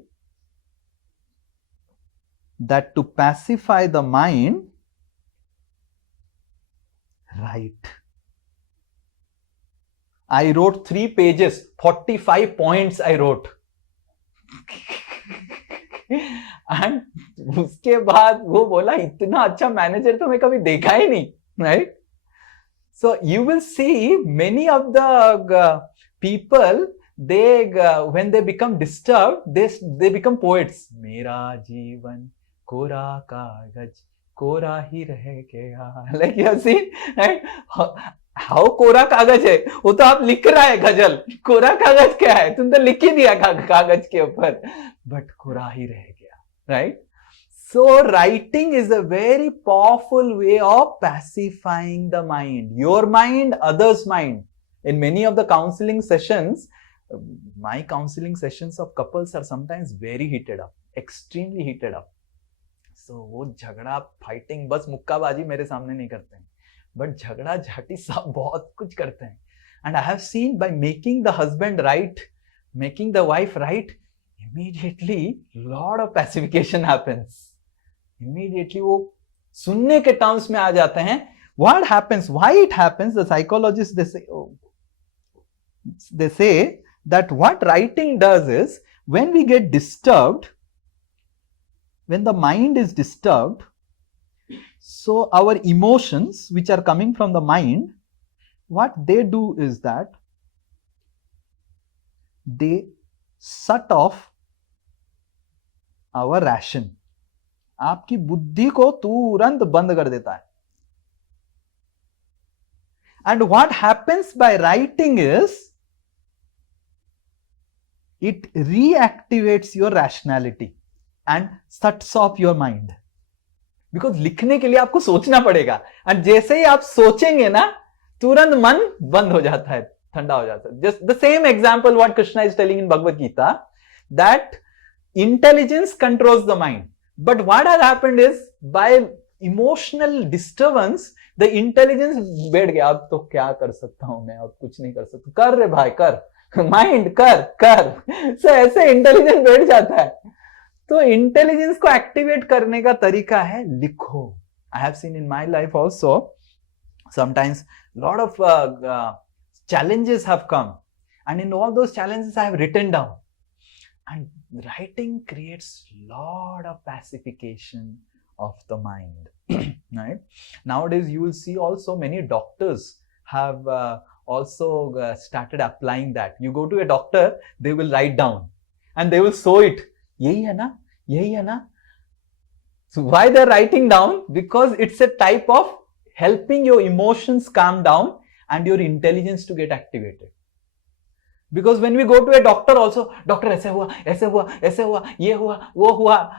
that to pacify the mind, write. I wrote 3 pages, 45 points I wrote. And उसके बाद वो बोला इतना अच्छा manager तो मैं कभी देखा ही नहीं, right? So you will see many of the people, they when they become disturbed, they become poets. मेरा जीवन कोरा कागज कोरा ही रह गया. Like you have seen, right? How कोरा कागज है, वो तो आप लिख रहा है गजल. कोरा कागज क्या है, तुम तो लिख ही दिया कागज के ऊपर, but कोरा ही रह गया, right? So writing is a very powerful way of pacifying the mind, your mind, others' mind. In many of the counseling sessions, my counseling sessions of couples are sometimes very heated up, extremely heated up. So वो झगड़ा fighting बस मुक्काबाजी मेरे सामने नहीं करते हैं, but झगड़ा झाटी सब बहुत कुछ करते हैं. And I have seen by making the husband right, making the wife right, immediately lot of pacification happens. Immediately वो सुनने के terms में आ जाते हैं. What happens? Why it happens? The psychologists they say that what writing does is, when we get disturbed, when the mind is disturbed, so our emotions which are coming from the mind, what they do is that they shut off our ration. आपकी बुद्धि को तुरंत बंद कर देता है. And what happens by writing is, it reactivates your rationality and shuts off your mind. Because लिखने के लिए आपको सोचना पड़ेगा, and जैसे ही आप सोचेंगे ना, तुरंत मन बंद हो जाता है, ठंडा हो जाता है. Just the same example what Krishna is telling in Bhagavad Gita, that intelligence controls the mind. But what has happened is, by emotional disturbance, the intelligence बैठ गया. अब तो क्या कर सकता हूं मैं, अब कुछ नहीं कर सकता. कर रे भाई कर, माइंड कर. So ऐसे इंटेलिजेंस बैठ जाता है. तो इंटेलिजेंस को एक्टिवेट करने का तरीका है लिखो. I have seen in my life also, sometimes lot of challenges have come, and in all those challenges I have written down. And writing creates lot of pacification of the mind. Right? Nowadays you will see also many doctors have also started applying that. You go to a doctor, they will write down and they will show it. Yahi hai na? Yahi hai na? So why they're writing down? Because it's a type of helping your emotions calm down and your intelligence to get activated. Because when we go to a doctor also, doctor ऐसे हुआ, ऐसे हुआ, ऐसे हुआ, ये हुआ, वो हुआ.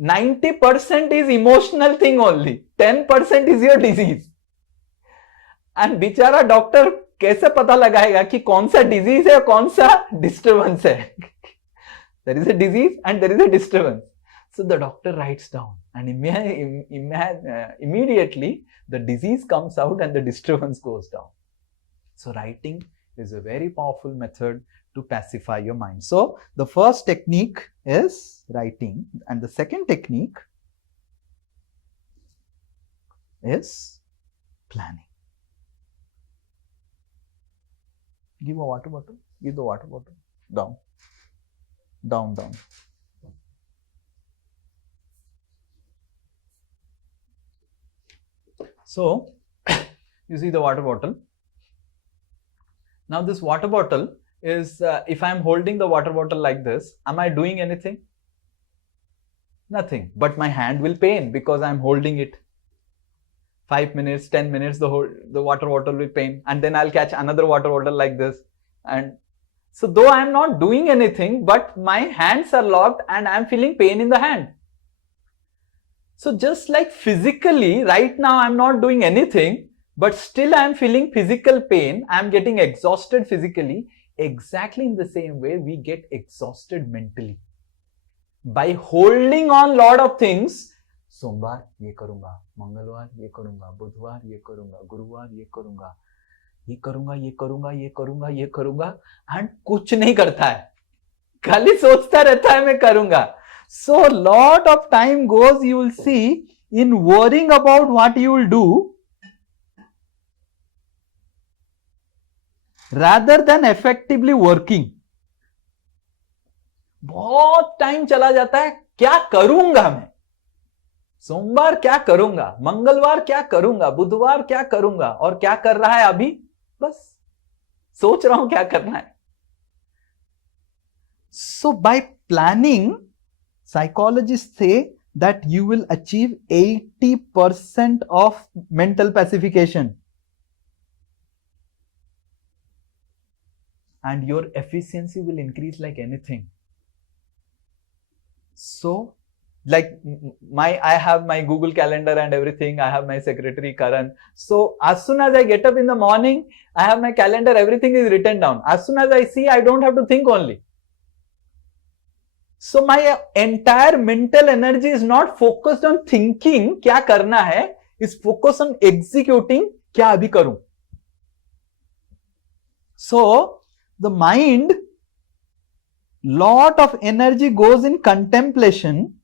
90% is emotional thing only. 10% is your disease. And बेचारा डॉक्टर कैसे पता लगाएगा कि कौन सा डिजीज है, कौन सा डिस्टर्बेंस है. There is a disease and there is a disturbance. So the doctor writes down, and immediately the disease comes out and the disturbance goes down. So writing is a very powerful method to pacify your mind. So the first technique is writing, and the second technique is planning. Give a water bottle. Give the water bottle. Down. Down, down. So, you see the water bottle. Now this water bottle is, if I am holding the water bottle like this, am I doing anything? Nothing. But my hand will pain because I am holding it. 5 minutes, 10 minutes, the water bottle will pain. And then I'll catch another water bottle like this. And so though I am not doing anything, but my hands are locked and I am feeling pain in the hand. So just like physically, right now I am not doing anything, but still I am feeling physical pain, I am getting exhausted physically. Exactly in the same way, we get exhausted mentally. By holding on lot of things, सोमवार ये करूंगा, मंगलवार ये करूंगा, बुधवार ये करूंगा, गुरुवार ये करूंगा, ये करूंगा, ये करूंगा, ये करूंगा, ये करूंगा, एंड कुछ नहीं करता है, खाली सोचता रहता है मैं करूंगा. So lot of time goes, you will see, in worrying about what you will do rather than effectively working. बहुत टाइम चला जाता है क्या करूंगा मैं, सोमवार क्या करूंगा, मंगलवार क्या करूंगा, बुधवार क्या करूंगा, और क्या कर रहा है अभी, बस सोच रहा हूं क्या करना है. So by planning, psychologists say that you will achieve 80% of mental pacification. And your efficiency will increase like anything. So, like I have my Google Calendar and everything. I have my secretary Karan. So as soon as I get up in the morning, I have my calendar. Everything is written down. As soon as I see, I don't have to think only. So my entire mental energy is not focused on thinking क्या करना है, is focused on executing क्या अभी करूं. So the mind, lot of energy goes in contemplation,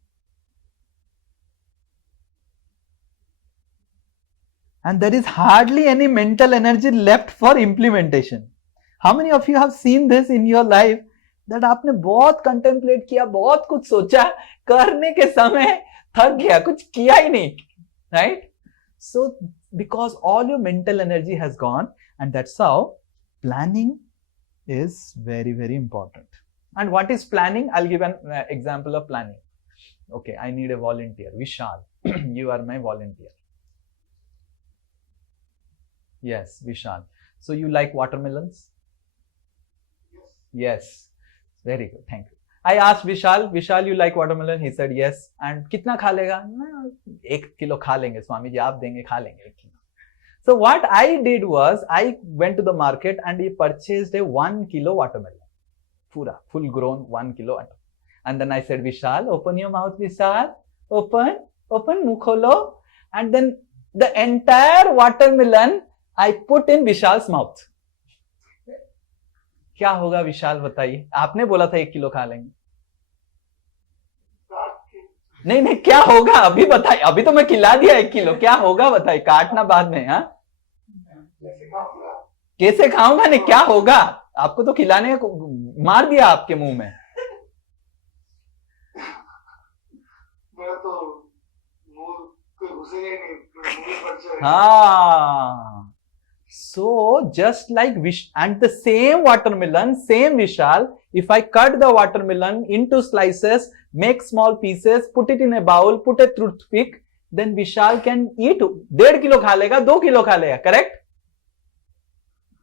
and there is hardly any mental energy left for implementation. How many of you have seen this in your life that आपने बहुत contemplate किया, बहुत कुछ सोचा, करने के समय थक गया, कुछ किया ही नहीं, right? So because all your mental energy has gone, and that's how planning is very, very important. And what is planning? I'll give an example of planning. Okay, I need a volunteer. Vishal, you are my volunteer. Yes, Vishal. So you like watermelons? Yes. Very good. Thank you. I asked Vishal, you like watermelon? He said yes. And कितना खा लेगा? 1 kilo खा लेंगे स्वामी जी, आप देंगे खा लेंगे 1 kilo. So what I did was I went to the market and he purchased a 1 kilo watermelon. Pura, full grown 1 kilo. And then I said, Vishal, open your mouth, Vishal. Open, मुंह खोलो. And then the entire watermelon I put in Vishal's mouth. क्या होगा विशाल बताइए? आपने बोला था 1 kilo खा लेंगे. नहीं क्या होगा अभी बताइए. अभी तो मैं खिला दिया 1 किलो. क्या होगा बताइए. काटना बाद में. हाँ, कैसे खाऊंगा? नहीं, क्या होगा? आपको तो खिलाने को मार दिया आपके मुंह में. हाँ. So just like and the same watermelon, same Vishal, if I cut the watermelon into slices, make small pieces, put it in a bowl, put a toothpick, then Vishal can eat 1.5 kilo खा लेगा, 2 kilo खा लेगा, correct?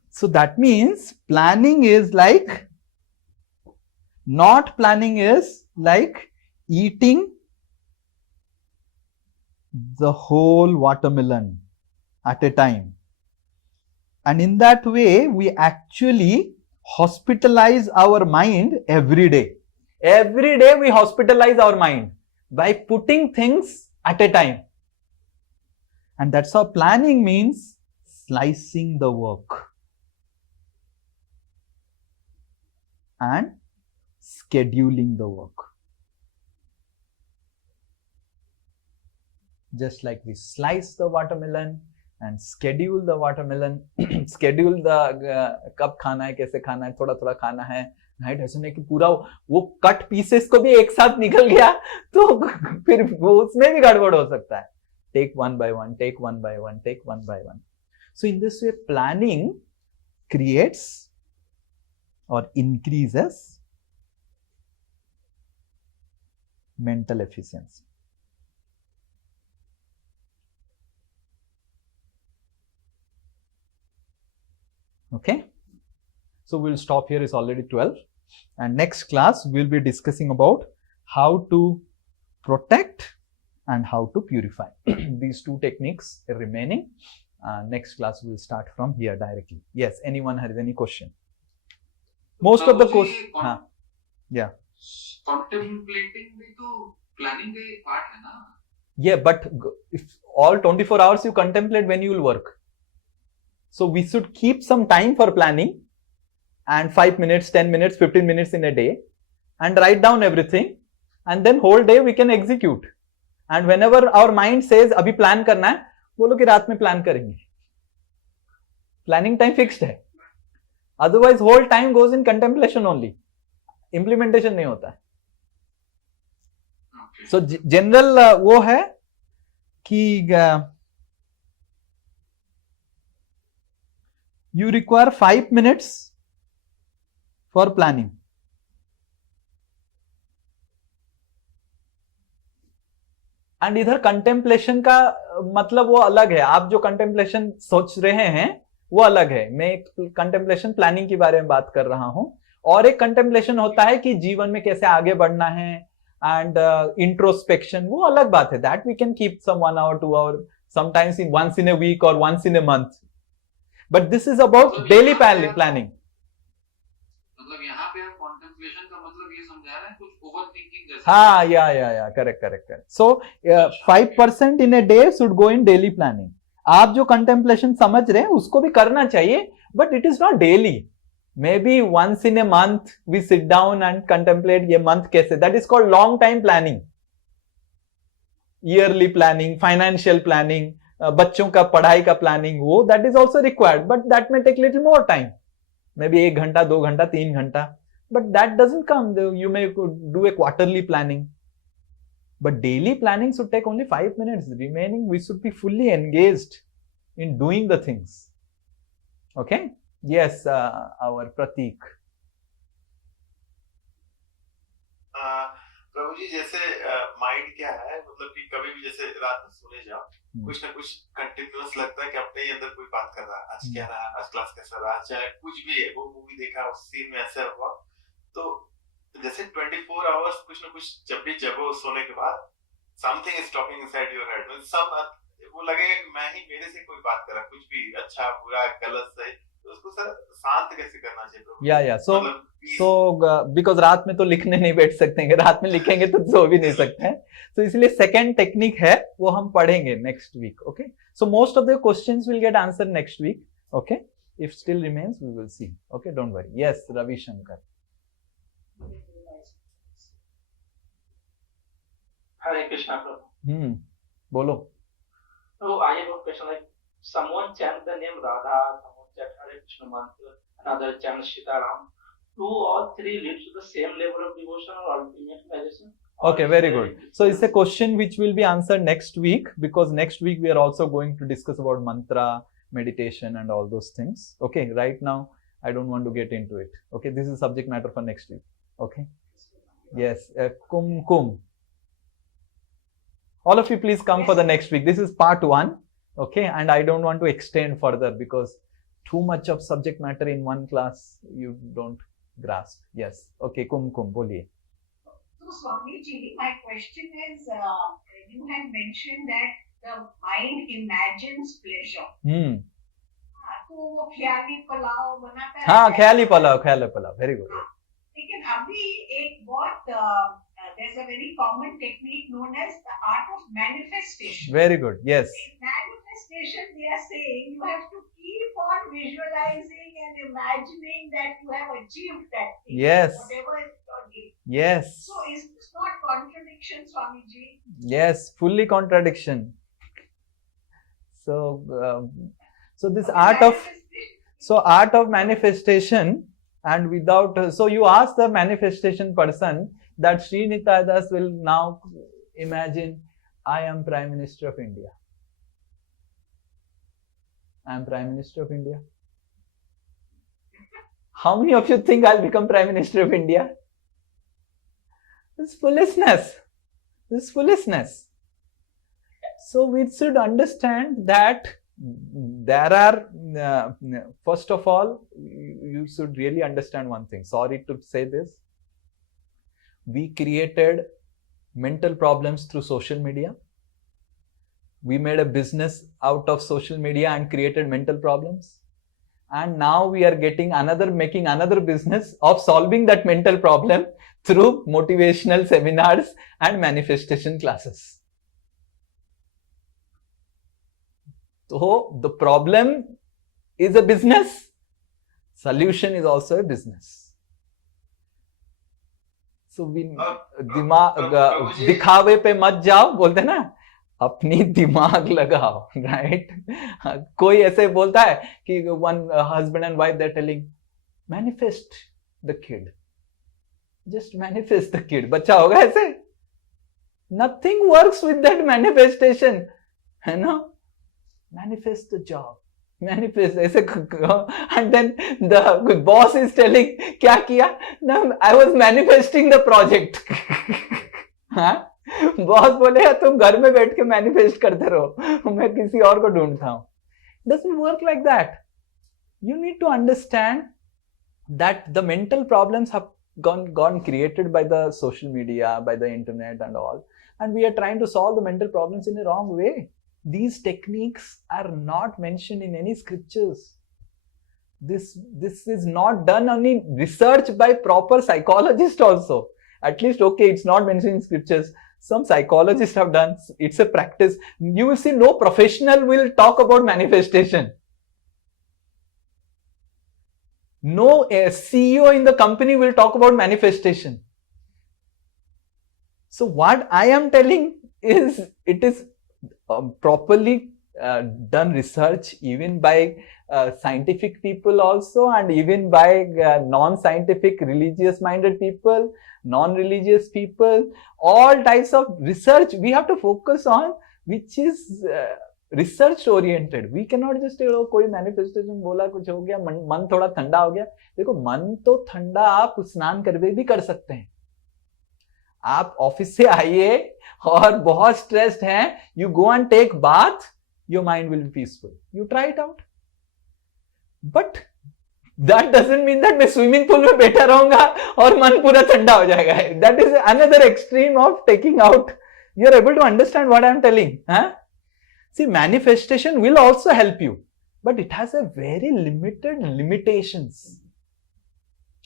So that means planning is like, not planning is like eating the whole watermelon at a time. And in that way, we actually hospitalize our mind every day. Every day we hospitalize our mind by putting things at a time. And that's how planning means slicing the work and scheduling the work. Just like we slice the watermelon and schedule the watermelon, schedule the कब खाना है, कैसे खाना है, थोड़ा थोड़ा खाना है, राइट? ऐसा नहीं कि पूरा वो कट पीसेस को भी एक साथ निकल गया तो फिर वो उसमें भी गड़बड़ हो सकता है. Take one by one, take one by one, take one by one. So in this way, planning creates or increases mental efficiency. Okay, so we'll stop here. It's already 12, and next class we'll be discussing about how to protect and how to purify. These two techniques are remaining. Next class we'll start from here directly. Yes, anyone has any question? Most of the questions. Yeah. Contemplating भी तो planning का एक part है ना? Yeah, but if all 24 hours you contemplate, when you will work. So we should keep some time for planning, and 5 minutes, 10 minutes, 15 minutes in a day, and write down everything, and then whole day we can execute. And whenever our mind says अभी plan करना है, बोलो कि रात में plan करेंगे. Planning time fixed है. Otherwise whole time goes in contemplation only. Implementation नहीं होता है. So general वो है कि you require 5 minutes for planning. And इधर contemplation का मतलब वो अलग है. आप जो contemplation सोच रहे हैं वो अलग है. मैं एक contemplation planning के बारे में बात कर रहा हूं, और एक contemplation होता है कि जीवन में कैसे आगे बढ़ना है, and introspection, वो अलग बात है. That we can keep some 1 hour, 2 hour, sometimes once in a week or once in a month. But this is about daily planning. मतलब यहाँ पे आप contemplation का मतलब ये समझा रहे हैं कुछ overthinking जैसा. हाँ, yeah, correct. So 5% in a day should go in daily planning. आप जो contemplation समझ रहे हैं उसको भी करना चाहिए, but it is not daily. Maybe once in a month we sit down and contemplate ye month kaise. That is called long time planning. Yearly planning, financial planning, बच्चों का पढ़ाई का planning, वो that is also required, but that may take little more time. Maybe 1 घंटा, 2 घंटा, 3 घंटा. But that doesn't come. You may do a quarterly planning. But daily planning should take only 5 minutes. Remaining, we should be fully engaged in doing the things. Okay? Yes, our Pratik. प्रभु जी जैसे mind क्या है मतलब कि कभी भी जैसे रात में सोने जाओ कुछ ना कुछ कंटिन्यूअस लगता है कि अपने ही अंदर कोई बात कर रहा है, आज क्या रहा, आज क्लास कैसा रहा, चाहे कुछ भी है, वो मूवी देखा उस सीन में ऐसा हुआ, तो जैसे 24 आवर्स कुछ ना कुछ जब भी जगो सोने के बाद something is talking inside your head, सब वो लगेगा कि मैं ही, मेरे से कोई बात कर रहा, कुछ भी अच्छा बुरा गलत सही, तो उसको सर शांत कैसे करना चाहिए प्रभु? या सो बिकॉज रात में तो लिखने नहीं बैठ सकते हैं, रात में लिखेंगे तो सो भी नहीं सकते हैं, तो इसलिए सेकंड टेक्निक है वो हम पढ़ेंगे next week. Okay, so most of the questions will get answer next week. Okay, if still remains we will see. Okay, don't worry. Yes, Ravishankar. Hare Krishna Prabhu. बोलो. So I have a question, like someone chant the name Radha, someone chant Hare Krishna mantra, another chant Sitaram. Do all three lead to the same level of devotion or ultimate realization? Okay, very good. So it's a question which will be answered next week, because next week we are also going to discuss about mantra, meditation and all those things. Okay, right now I don't want to get into it. Okay, this is subject matter for next week. Okay. Yes, Kum. All of you please come for the next week. This is part 1. Okay, and I don't want to extend further because too much of subject matter in one class you don't grasp. Yes. Okay, Kum, boliye. So Swamiji, my question is, you had mentioned that the mind imagines pleasure. तो वो ख्याली पुलाव बनाता है. हाँ, ख्याली pulao. Very good. लेकिन अभी एक बहुत there's a very common technique known as the art of manifestation. Very good. Yes. In manifestation, they are saying you have to keep on visualizing and imagining that you have achieved that thing. Yes. Whatever is your gift. Yes. So is this not contradiction, Swamiji? Yes, fully contradiction. So this art of manifestation, and without, so you ask the manifestation person that Sri Nitai Das will now imagine, I am Prime Minister of India. I am Prime Minister of India. How many of you think I'll become Prime Minister of India? This is foolishness. So we should understand that there are, first of all, you should really understand one thing. Sorry to say this. We created mental problems through social media. We made a business out of social media and created mental problems. And now we are making another business of solving that mental problem through motivational seminars and manifestation classes. So the problem is a business, solution is also a business. So we दिखावे पे मत जाओ, बोलते ना, अपनी दिमाग लगाओ, right? कोई ऐसे बोलता है कि one husband and wife they're telling, manifest the kid, just manifest the kid. बच्चा होगा ऐसे? Nothing works with that manifestation, है ना? Manifest the job, manifest ऐसे, and then the boss is telling, क्या किया? No, I was manifesting the project. हाँ? Boss बोलेगा तुम घर में बैठ के मैनिफेस्ट करते रहो, मैं किसी और को ढूंढता हूं. Doesn't work like that. You need to understand that the mental problems have gone created by the social media, by the internet and all, and we are trying to solve the mental problems in a wrong way. These techniques are not mentioned in any scriptures. This is not done only research by proper psychologists also. At least, okay, it's not mentioned in scriptures. Some psychologists have done, it's a practice. You will see no professional will talk about manifestation. No CEO in the company will talk about manifestation. So what I am telling is, it is properly done research even by scientific people also, and even by non-scientific religious minded people, non-religious people. All types of research we have to focus on, which is research oriented. We cannot just say कोई manifestation बोला, कुछ हो गया, मन थोड़ा ठंडा हो गया. देखो, मन तो ठंडा आप स्नान करके भी कर सकते हैं. आप ऑफिस से आइए और बहुत स्ट्रेस्ड हैं, you go and take bath, your mind will be peaceful. You try it out. But that doesn't mean that मैं स्विमिंग पूल में बैठा रहूंगा और मन पूरा ठंडा हो जाएगा. That is another extreme of taking out. You are able to understand what I am telling? Huh? See, manifestation will also help you, but it has a very limited limitations.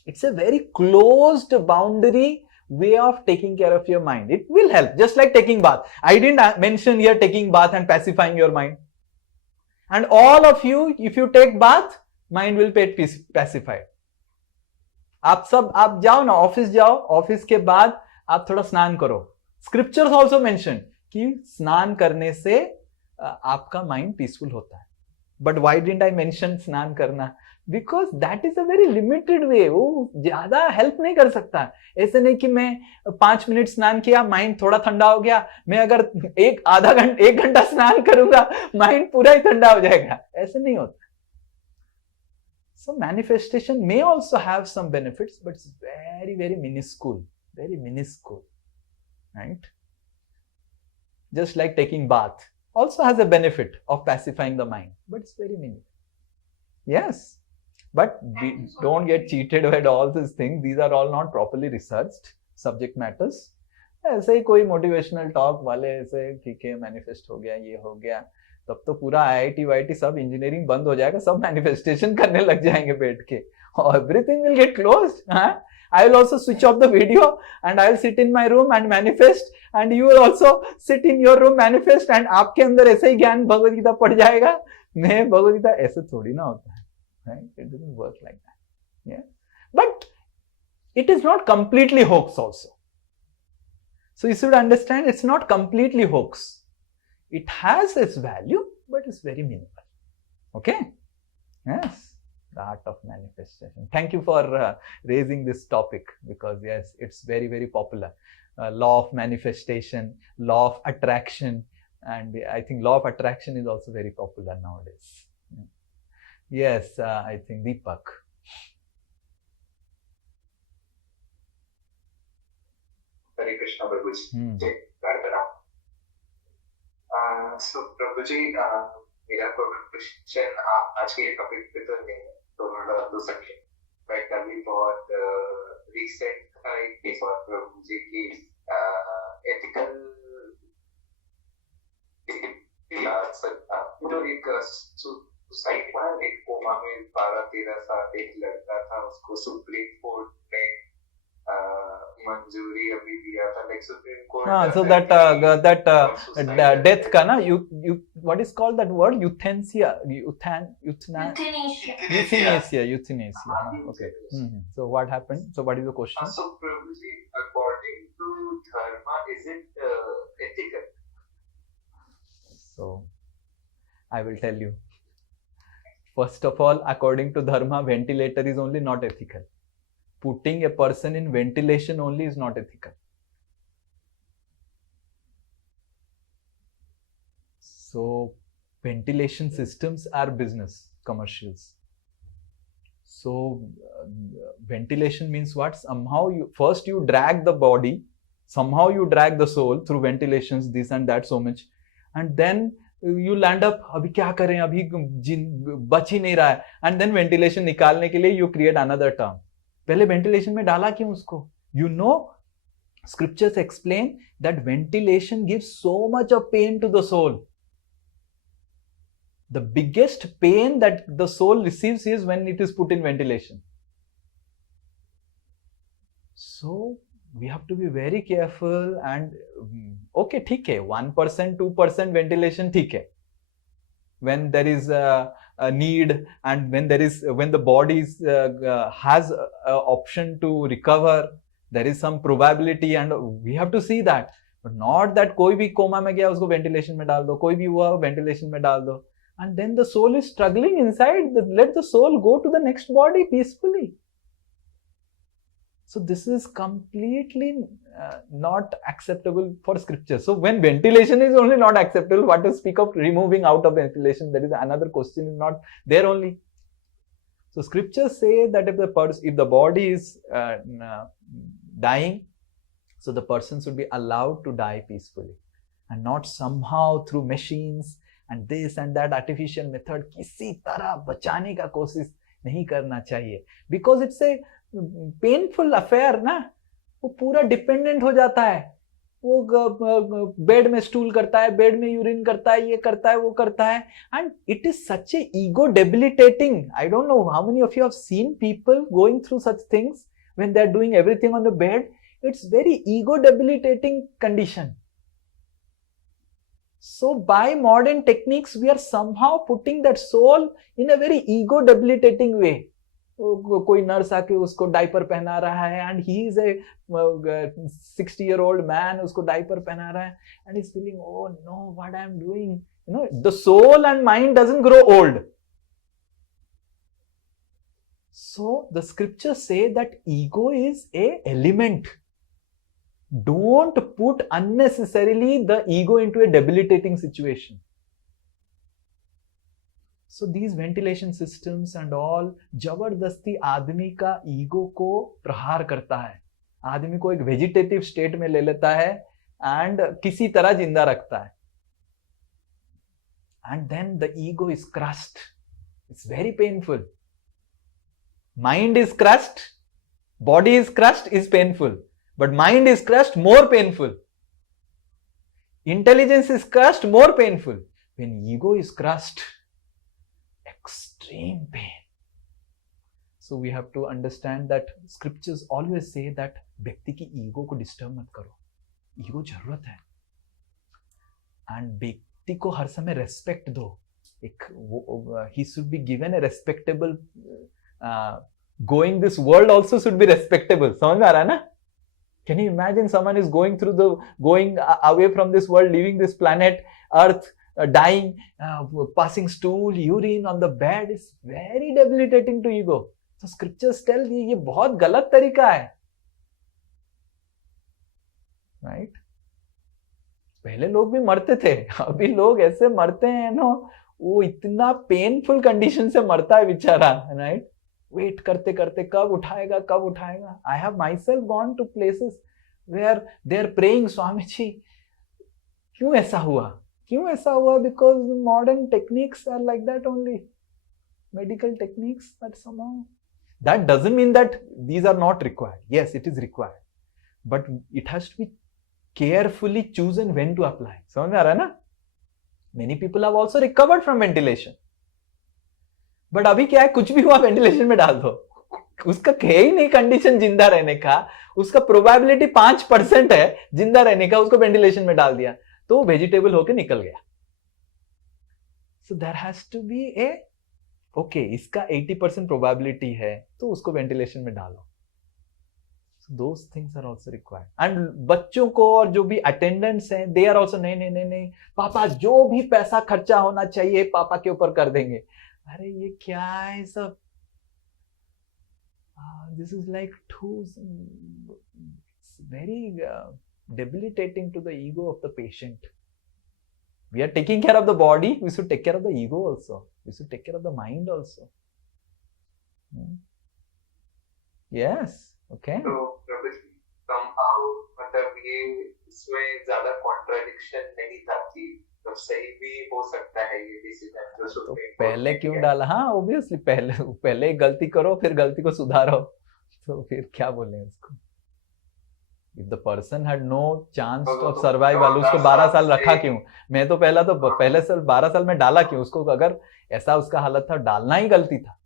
It's a very closed boundary way of taking care of your mind. It will help, just like taking bath. I didn't mention here taking bath and pacifying your mind. And all of you, if you take bath, mind will get pacified. आप सब, आप जाओ ना, office जाओ, office के बाद आप थोड़ा स्नान करो. Scriptures also mention कि स्नान करने से आपका माइंड पीसफुल होता है. But why didn't I mention स्नान करना? Because that is a very limited way. वो ज्यादा हेल्प नहीं कर सकता. ऐसे नहीं कि मैं 5 मिनट स्नान किया, माइंड थोड़ा ठंडा हो गया, मैं अगर 1 घंटा स्नान करूंगा, माइंड पूरा ही ठंडा हो जाएगा. ऐसे नहीं होता. So manifestation may also have some benefits, but it's very, very minuscule, right? Just like taking bath also has a benefit of pacifying the mind, but it's very minimal. Yes, but don't get cheated by all these things. These are all not properly researched subject matters. ऐसे ही कोई motivational talk वाले ऐसे ठीक है manifest हो गया, ये हो गया, तब तो पूरा IIT वाईटी सब इंजीनियरिंग बंद हो जाएगा, सब मैनिफेस्टेशन करने लग जाएंगे बैठ के. Everything will get closed. I will also switch off the video and I will sit in my room and manifest, and you will also sit in your room manifest, and आपके अंदर ऐसे ही ज्ञान भगवद गीता पढ़ जाएगा. मैं भगवद गीता ऐसे थोड़ी ना होता है, right? It doesn't work like that. Yeah, but it is not completely hoax also. So you should understand, it's not completely hoax. It has its value, but it's very minimal. Okay? Yes. The art of manifestation. Thank you for raising this topic, because yes, it's very, very popular. Law of manifestation, law of attraction, and I think law of attraction is also very popular nowadays. Yes, I think Deepak. Hare Krishna, Prabhuji. So Prabhuji, मेरा question आज के topic पे तो नहीं है, थोड़ा दूसरा है. बट अभी बहुत रिसेंट का एक केस हुआ प्रभु जी की एथिकल जो एक सुसाइड में एक कोमा में 12-13 साल एक लड़का था, उसको सुप्रीम कोर्ट ने मंजूरी अभी दिया था, like supreme court. So that death का ना, you what is called that word? Euthanasia. Okay. So what happened? So what is the question? So Prabhuji, according to dharma, is it ethical? So I will tell you. First of all, according to dharma, ventilator is only not ethical. Putting a person in ventilation only is not ethical. So ventilation systems are business, commercials. So ventilation means what? Somehow you drag the body, somehow you drag the soul through ventilations, this and that, so much, and then you land up, अभी क्या करें, अभी बच ही नहीं रहा है, and then ventilation निकालने के लिए you create another term. पहले ventilation में डाला क्यों उसको? You know, scriptures explain that ventilation gives so much of pain to the soul. The biggest pain that the soul receives is when it is put in ventilation. So we have to be very careful. And okay, ठीक है, 1%, 2% ventilation ठीक है. When there is need, and when the body has a option to recover, there is some probability, and we have to see that. But not that कोई भी coma में गया उसको ventilation में डाल दो, कोई भी हुआ वेंटिलेशन में डाल दो, and then the soul is struggling inside. Let the soul go to the next body peacefully. So this is completely not acceptable for scripture. So when ventilation is only not acceptable, what to speak of removing out of ventilation? That is another question, is not there only. So scriptures say that if the body is dying, so the person should be allowed to die peacefully, and not somehow through machines and this and that artificial method किसी तरह बचाने का कोशिश नहीं करना चाहिए, because it's a painful affair ना. वो पूरा डिपेंडेंट हो जाता है, वो बेड में स्टूल करता है, बेड में यूरिन करता है, ये करता है, वो करता है, and it is such a ego debilitating. I don't know how many of you have seen people going through such things when they are doing everything on the bed. It's very ego debilitating condition. So by modern techniques, we are somehow putting that soul in a very ego debilitating way. कोई nurse आके उसको diaper पहना रहा है, and he is a 60-year-old man, उसको diaper पहना रहा है, and he's feeling, oh no, what I am doing? You know, the soul and mind doesn't grow old. So the scriptures say that ego is a element. Don't put unnecessarily the ego into a debilitating situation. So these ventilation systems and all जबरदस्ती आदमी का ego को प्रहार करता है, आदमी को एक वेजिटेटिव स्टेट में ले लेता है एंड किसी तरह जिंदा रखता है. And then the ego is crushed. It's very painful. Mind is crushed, body is crushed, is painful. But mind is crushed, more painful. Intelligence is crushed, more painful. When ego is crushed, extreme pain. So we have to understand that scriptures always say that व्यक्ति की ego को disturb मत करो. Ego जरूरत है. And व्यक्ति को हर समय respect दो. He should be given a respectable going this world also should be respectable. समझ में आ रहा है ना? Can you imagine someone is going away from this world, leaving this planet Earth, dying, passing stool, urine on the bed? Is very debilitating to ego. So scriptures tell you ये बहुत गलत तरीका है, right? पहले लोग भी मरते थे, अभी लोग ऐसे मरते हैं ना, वो इतना पेनफुल कंडीशन से मरता है बेचारा, right? वेट करते करते कब उठाएगा. I have myself gone to places where they are praying, Swami ji क्यों ऐसा हुआ? Because modern techniques are like that only, medical techniques, that somehow, that doesn't mean that these are not required. Yes, it is required, but it has to be carefully chosen when to apply. समझ में आ रहा है ना? Many people have also recovered from ventilation. But अभी क्या है, कुछ भी हुआ वेंटिलेशन में डाल दो, उसका है ही नहीं कंडीशन जिंदा रहने का, उसका प्रोबेबिलिटी 5% है जिंदा रहने का, उसको वेंटिलेशन में डाल दिया तो वेजिटेबल होके निकल गया. So there has to be a okay, इसका 80% प्रोबेबिलिटी है तो उसको वेंटिलेशन में डालो. Those things are also required. And बच्चों को और जो भी अटेंडेंट्स हैं, they are also नहीं, पापा जो भी पैसा खर्चा होना चाहिए पापा के ऊपर कर देंगे. अरे ये क्या है सब? This is like very debilitating to the ego of the patient. We are taking care of the body, we should take care of the ego also. We should take care of the mind also. Yes, okay. So, somehow, मतलब ये इसमें ज़्यादा contradiction नहीं था कि तो सही भी हो सकता है ये डिसीजन जो तो पहले क्यों डाला? हाँ, ऑब्वियसली पहले गलती करो फिर गलती को सुधारो, तो फिर क्या बोले उसको? If the person had no chance of survival, उसको 12 साल रखा क्यों? मैं तो पहले साल 12 साल में डाला क्यों उसको? अगर ऐसा उसका हालत था, डालना ही गलती था,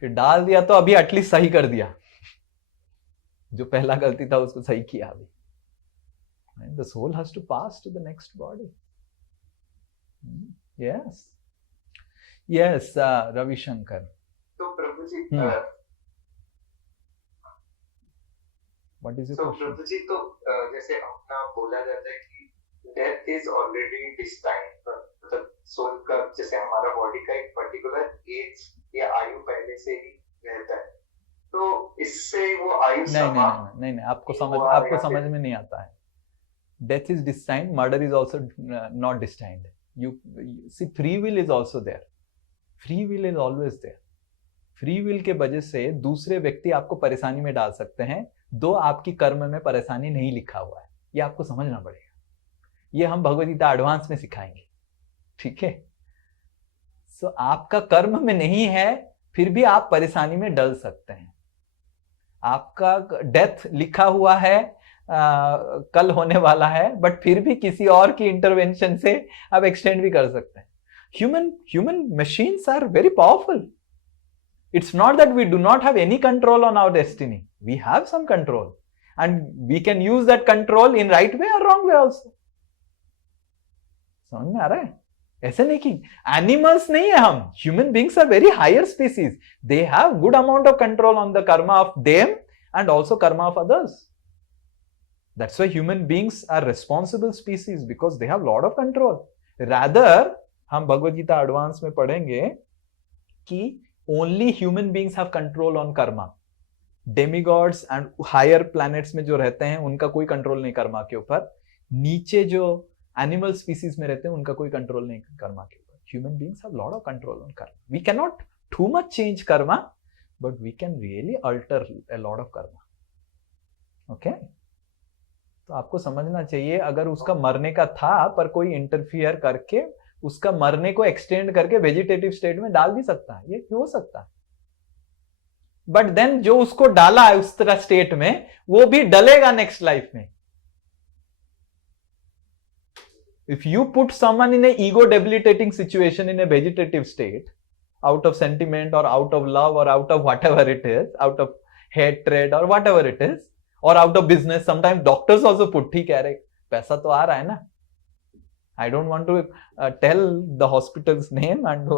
फिर डाल दिया तो अभी एटलीस्ट सही कर दिया. जो पहला गलती था उसको सही किया अभी. And the soul has to pass to the next body. Yes. Yes, Ravi Shankar. तो प्रभु जी What is your so question? प्रभु जी तो जैसे अपना बोला जाता है कि डेथ इज ऑलरेडी डिस्टाइंड, मतलब सोल का जैसे हमारा बॉडी का एक पर्टिकुलर एज या आयु पहले से ही रहता है, तो इससे वो आयु नहीं, आपको समझ में नहीं आता है. Death is destined, murder is also not destined. You see, free will is also there. Free will is always there. Free will के वजह से दूसरे व्यक्ति आपको परेशानी में डाल सकते हैं, दो आपकी कर्म में परेशानी नहीं लिखा हुआ है. ये आपको समझना पड़ेगा. ये हम भगवद गीता एडवांस में सिखाएंगे, ठीक है? सो आपका कर्म में नहीं है, फिर भी आप परेशानी में डल सकते हैं. आपका डेथ लिखा हुआ है, कल होने वाला है, बट फिर भी किसी और की इंटरवेंशन से आप एक्सटेंड भी कर सकते हैं. Human machines are very powerful. It's not that we do not have any control on our destiny. We have some control, and we can use that control in right way or wrong way also. समझ में आ रहा है? ऐसे नहीं कि animals नहीं है हम. Human beings are very higher species. They have good amount of control on the karma of them and also karma of others. That's why human beings are responsible species, because they have lot of control. Rather, हम Bhagavad Gita advance में पढ़ेंगे कि only human beings have control on karma. Demigods and higher planets में जो रहते हैं उनका कोई कंट्रोल नहीं कर्मा के ऊपर. नीचे जो एनिमल स्पीसीज में रहते हैं उनका कोई कंट्रोल नहीं कर्मा के ऊपर. Human beings have lot of control on karma. We cannot too much change karma, but we can really alter a lot of karma. Okay? तो आपको समझना चाहिए, अगर उसका मरने का था पर कोई इंटरफियर करके उसका मरने को एक्सटेंड करके वेजिटेटिव स्टेट में डाल भी सकता है, ये हो सकता है. बट देन जो उसको डाला है उस तरह स्टेट में, वो भी डलेगा नेक्स्ट लाइफ में. If you put someone in A ego debilitating situation in A vegetative state, out of sentiment और आउट ऑफ लव और out of what ever it is, out of hatred और what ever it is, और out of business. Sometimes doctors also put, ठीक कह रहे, पैसा तो आ रहा है ना. I don't want to tell the hospital's name, and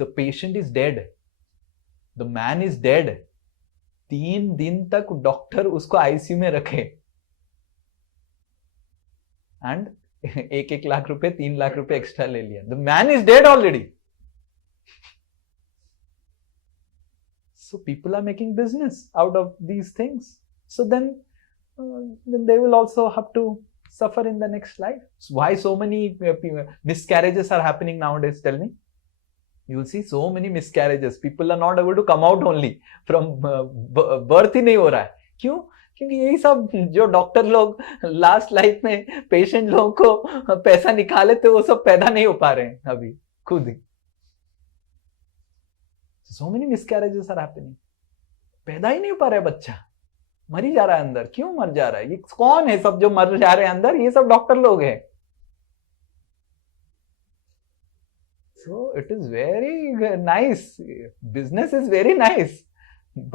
the patient is dead. The man is dead. 3 दिन तक डॉक्टर उसको आईसीयू में रखे, एंड 1 लाख रुपए 3 लाख रुपए एक्स्ट्रा ले लिया. The man is dead already. So people are making business out of these things. So then they will also have to suffer in the next life. So why so many miscarriages are happening nowadays? Tell me. You will see so many miscarriages. People are not able to come out only from birth ही नहीं हो रहा है. क्यों? क्योंकि यही सब जो doctor लोग लास्ट लाइफ में पेशेंट लोगों को पैसा निकाले थे, वो सब पैदा नहीं हो पा रहे हैं अभी खुद ही. So many miscarriages are happening. पैदा ही नहीं हो पा रहा है बच्चा, मरी जा रहा है अंदर. क्यों मर जा रहा है? ये कौन है सब जो मर जा रहे हैं अंदर? ये सब डॉक्टर लोग हैं. So it is very nice. Business is very nice,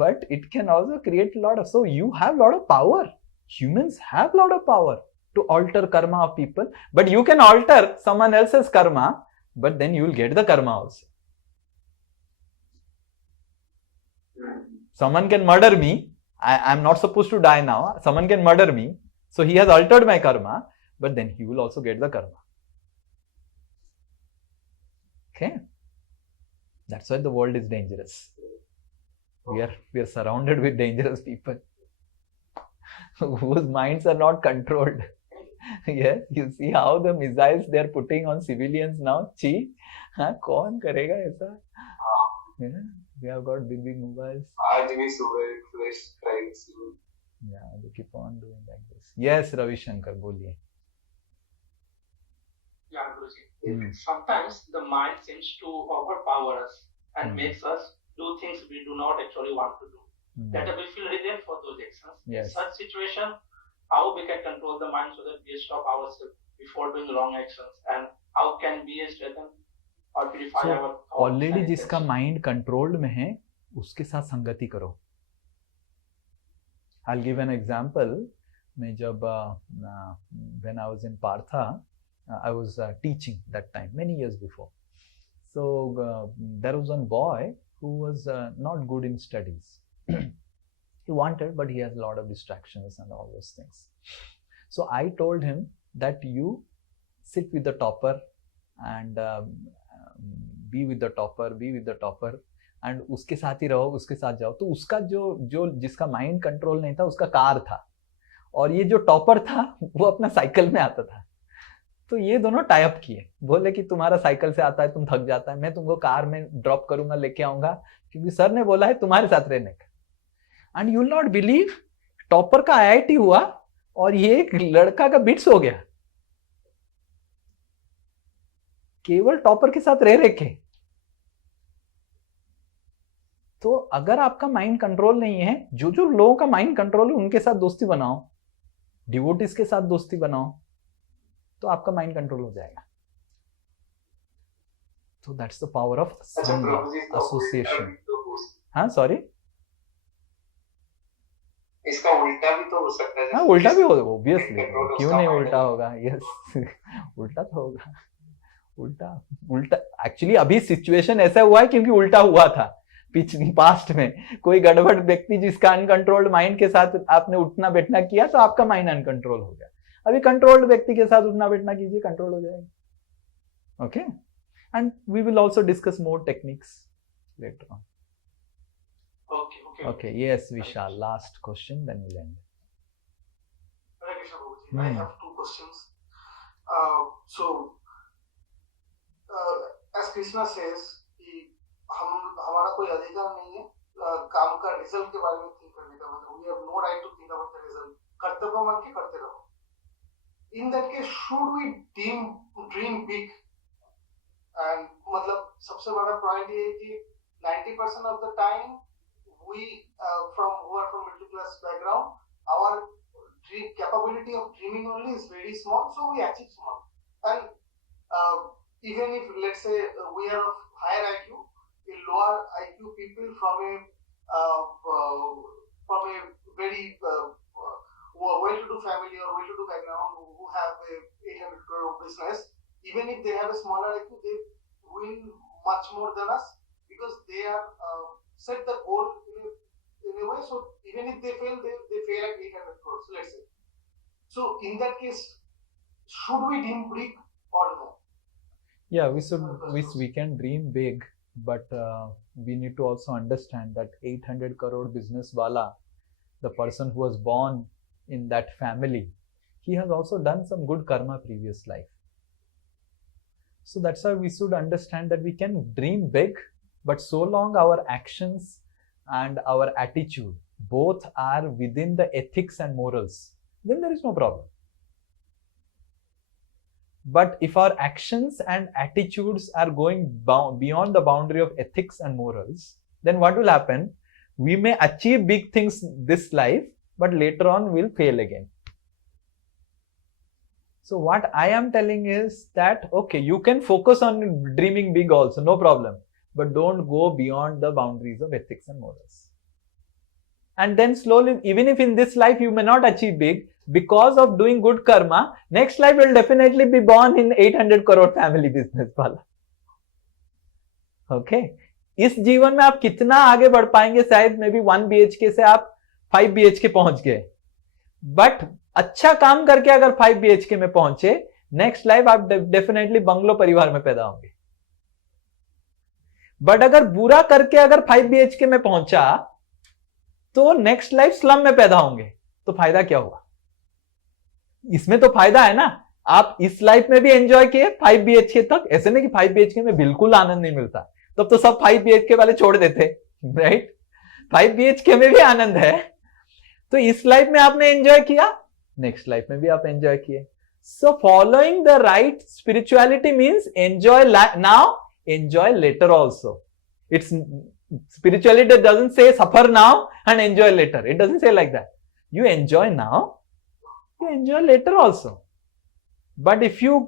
but it can also create a lot of. So you have a lot of power. Humans have a lot of power to alter karma of people, but you can alter someone else's karma, but then you will get the karma also. Someone can murder me. I'm not supposed to die now. Someone can murder me. So he has altered my karma, but then he will also get the karma. Okay? That's why the world is dangerous. We are surrounded with dangerous people whose minds are not controlled. Yes, you see how the missiles they are putting on civilians now. Chi, हाँ, कौन करेगा ऐसा? Yeah. We have got big mobiles. आज भी सुबह fresh flights. Yeah, they keep on doing like this. Yes, Ravi Shankar, बोलिए. Yeah, Guruji. Sometimes the mind seems to overpower us and makes us do things we do not actually want to do. That we feel regret for those actions. Yes. In such situation, how we can control the mind so that we stop ourselves before doing wrong actions, and how can we strengthen or purify our thoughts? Already जिसका mind controlled में है उसके साथ संगति करो. I'll give an example. मैं जब when I was in Partha, I was teaching that time, many years before. So there was one boy who was not good in studies. He wanted, but he has a lot of distractions and all those things. So I told him that you sit with the topper and be with the topper and उसके साथ ही रहो, उसके साथ जाओ. तो उसका जो जिसका माइंड कंट्रोल नहीं था, उसका कार था, और ये जो टॉपर था वो अपना साइकिल में आता था. तो ये दोनों टाई अप किए, बोले कि तुम्हारा साइकिल से आता है, तुम थक जाता है, मैं तुमको कार में ड्रॉप करूंगा, लेके आऊंगा, क्योंकि सर ने बोला है तुम्हारे साथ रहने का. And you will not believe, topper का IIT हुआ और ये एक लड़का का बिट्स हो गया, केवल टॉपर के साथ रह के. तो अगर आपका माइंड कंट्रोल नहीं है, जो लोगों का माइंड कंट्रोल है उनके साथ दोस्ती बनाओ, डिवोटीज के साथ दोस्ती बनाओ, तो आपका माइंड कंट्रोल हो जाएगा. तो that's the power of association. हाँ सॉरी, इसका उल्टा भी तो हो सकता है. हाँ उल्टा भी होगा, ऑब्वियसली, क्यों नहीं उल्टा होगा. यस उल्टा तो होगा. उल्टा एक्चुअली अभी सिचुएशन ऐसा हुआ है क्योंकि उल्टा हुआ था पास्ट में. कोई गड़बड़ व्यक्ति जिसका अनकंट्रोल्ड माइंड के साथ आपने उठना बैठना किया तो आपका माइंड अनकंट्रोल हो गया. अभी कंट्रोल्ड व्यक्ति के साथ उठना बैठना कीजिए, कंट्रोल हो जाएगा. Okay, and we will also discuss more techniques later on. Okay, yes, Vishal, last question, then we'll end. Hare Krishna, Prabhuji. I have two questions. As Krishna says, कि हमारा कोई अधिकार नहीं है काम का रिजल्ट के बारे में थिंक करने का. मतलब we have no right to think about the result. कर्तव्य मान के करते रहो. In that case, should we dream big? And मतलब सबसे बड़ा पॉइंट ये है कि 90% of the time we who are from middle class background, our capability of dreaming only is very small, so we achieve small. And even if let's say we are of higher IQ, a lower IQ people from a very well-to-do family or well-to-do background who have a 800 crore business, even if they have a smaller IQ, they win much more than us because they are set the goal in a way, so even if they fail, they fail at 800 crores, let's say. So in that case, should we dream big or no? Yeah, we can dream big, but we need to also understand that 800 crore business wala, the person who was born in that family, he has also done some good karma previous life. So that's why we should understand that we can dream big, but so long our actions and our attitude both are within the ethics and morals, then there is no problem. But if our actions and attitudes are going beyond the boundary of ethics and morals, then what will happen? We may achieve big things this life, but later on we'll fail again. So what I am telling is that, okay, you can focus on dreaming big also, no problem. But don't go beyond the boundaries of ethics and morals. And then slowly, even if in this life you may not achieve big, because of doing good karma, next life will definitely be born in 800 crore family business wala. Okay? इस जीवन में आप कितना आगे बढ़ पाएंगे, शायद may be 1 BHK से आप 5 BHK पहुंच गए. बट अच्छा काम करके अगर 5 BHK में पहुंचे, नेक्स्ट लाइफ आप डेफिनेटली बंगलो परिवार में पैदा होंगे. बट अगर बुरा करके अगर 5 BHK में पहुंचा तो नेक्स्ट लाइफ स्लम में पैदा होंगे, तो फायदा क्या हुआ? इसमें तो फायदा है ना, आप इस लाइफ में भी एंजॉय किए 5 BHK तक. ऐसे नहीं कि 5 BHK में बिल्कुल आनंद नहीं मिलता, तब तो सब 5 BHK वाले छोड़ देते, राइट? 5 BHK में भी आनंद है, तो इस लाइफ में आपने एंजॉय किया, नेक्स्ट लाइफ में भी आप एंजॉय किए. So following the right spirituality means enjoy now, enjoy later also. It's spirituality that doesn't say suffer now and enjoy later. It doesn't say like that. You enjoy now, you enjoy later also. But if you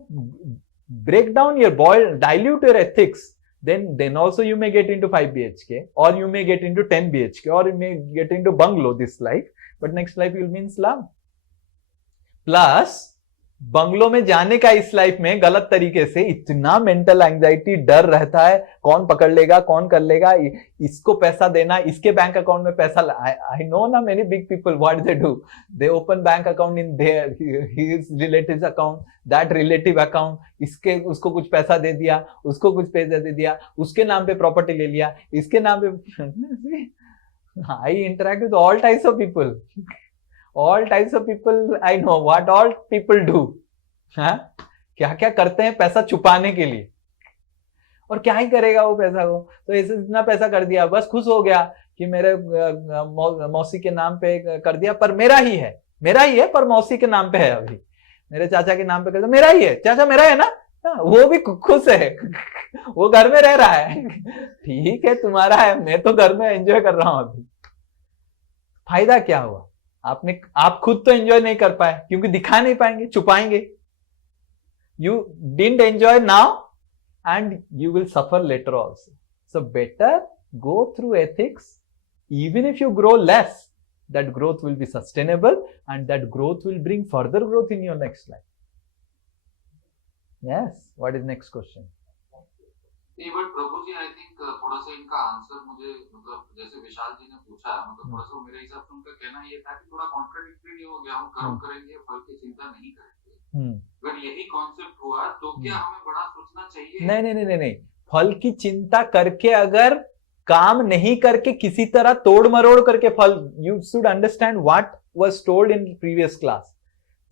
break down your dilute your ethics, then also you may get into 5 BHK, or you may get into 10 BHK, or you may get into bungalow this life, but next life you'll be in slum. Plus, बंगलों में जाने का इस life में गलत तरीके से इतना मेंटल एंजाइटी, डर रहता है, कौन पकड़ लेगा, कौन कर लेगा, इसको पैसा देना, इसके बैंक अकाउंट में पैसा। आई नो ना many big people, what they do, they open bank account in their his relatives account, that relative account, इसके उसको कुछ पैसा दे दिया, उसको कुछ पैसा दे दिया, उसके नाम पे प्रॉपर्टी ले लिया, इसके नाम पे। I interact with all types of people, all types of people I know what all people do, हाँ क्या क्या करते हैं पैसा छुपाने के लिए, और क्या ही करेगा वो पैसा को। तो ऐसे इतना पैसा कर दिया, बस खुश हो गया कि मेरे मौसी के नाम पे कर दिया, पर मेरा ही है पर मौसी के नाम पे है, अभी मेरे चाचा के नाम पे कर दिया, मेरा ही है, चाचा मेरा है ना, वो भी खुश है, वो घर में रह रहा है, ठीक है तुम्हारा है, मैं तो घर में एंजॉय कर रहा हूं अभी। फायदा क्या हुआ? आप खुद तो एंजॉय नहीं कर पाए क्योंकि दिखा नहीं पाएंगे, छुपाएंगे। You didn't enjoy now and you will suffer later also. So better go through ethics, even if you grow less, that growth will be sustainable and that growth will bring further growth in your next life. Yes, what is next question? नहीं but Prabhu ji I think थोड़ा सा इनका answer मुझे मतलब जैसे विशाल जी ने पूछा मतलब थोड़ा सा मेरे हिसाब से उनका कहना ये था कि थोड़ा कॉन्ट्राडिक्टरी हो गया, हम कर्म करेंगे फल की चिंता नहीं करेंगे। अगर यही कॉन्सेप्ट हुआ तो क्या हमें बड़ा सोचना चाहिए? नहीं, फल की चिंता करके अगर काम नहीं करके किसी तरह तोड़ मरोड़ करके फल, you should understand what was told in previous class.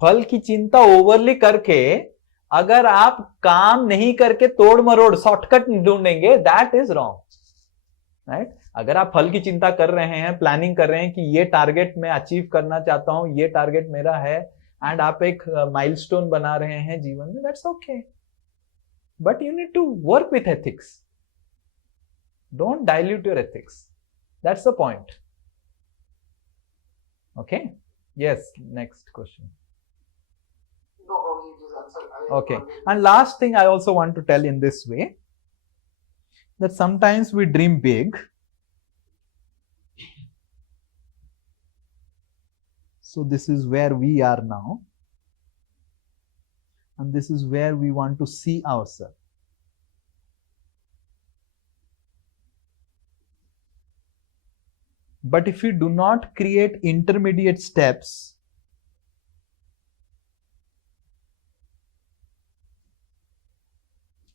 फल की चिंता ओवरली करके अगर आप काम नहीं करके तोड़ मरोड़ शॉर्टकट ढूंढेंगे, दैट इज रॉन्ग, राइट। अगर आप फल की चिंता कर रहे हैं, प्लानिंग कर रहे हैं कि ये टारगेट मैं अचीव करना चाहता हूं, ये टारगेट मेरा है, एंड आप एक माइलस्टोन बना रहे हैं जीवन में, that's okay, but you need to work with ethics, don't dilute your ethics, that's the point. Okay, yes, next question. Okay, and last thing I also want to tell in this way, that sometimes we dream big, so this is where we are now, and this is where we want to see ourselves. But if we do not create intermediate steps,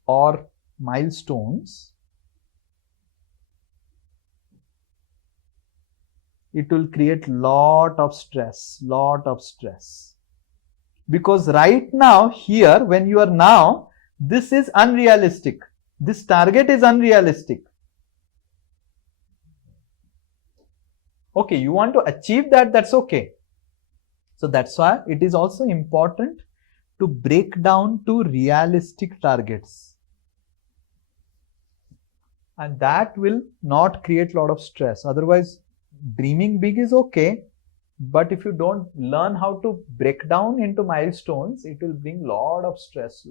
or milestones, it will create lot of stress. Because right now, here, when you are now, this is unrealistic. This target is unrealistic. Okay, you want to achieve that, that's okay. So that's why it is also important to break down to realistic targets. And that will not create a lot of stress. Otherwise, dreaming big is okay, but if you don't learn how to break down into milestones, it will bring a lot of stress.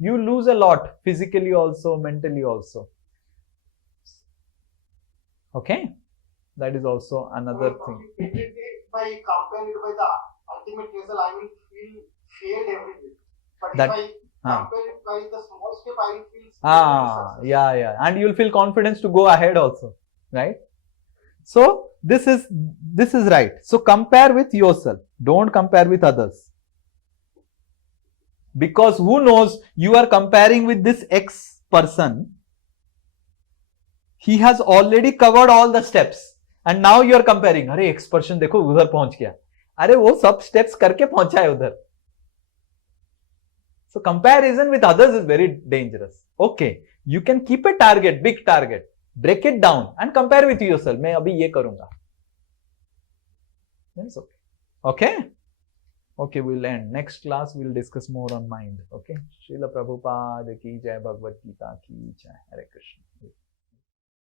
You lose a lot, physically also, mentally also. Okay? That is also another thing. If I compare it by the ultimate result, I will feel failed every day. But that, if I compare it by the small step, I will feel yeah, and you will feel confidence to go ahead also, right? So this is right. So compare with yourself. Don't compare with others. Because who knows, you are comparing with this X person. He has already covered all the steps. And now you are comparing, अरे X person देखो उधर पहुंच गया, अरे वो सब steps करके पहुंचा है उधर. So comparison with others is very dangerous. Okay, you can keep a target, big target, break it down and compare with yourself. मैं अभी ये करूंगा. Yes, okay. Okay, we'll end. Next class we'll discuss more on mind. Okay. Srila Prabhupada ki jai, Bhagavad Gita ki jai. Hare Krishna.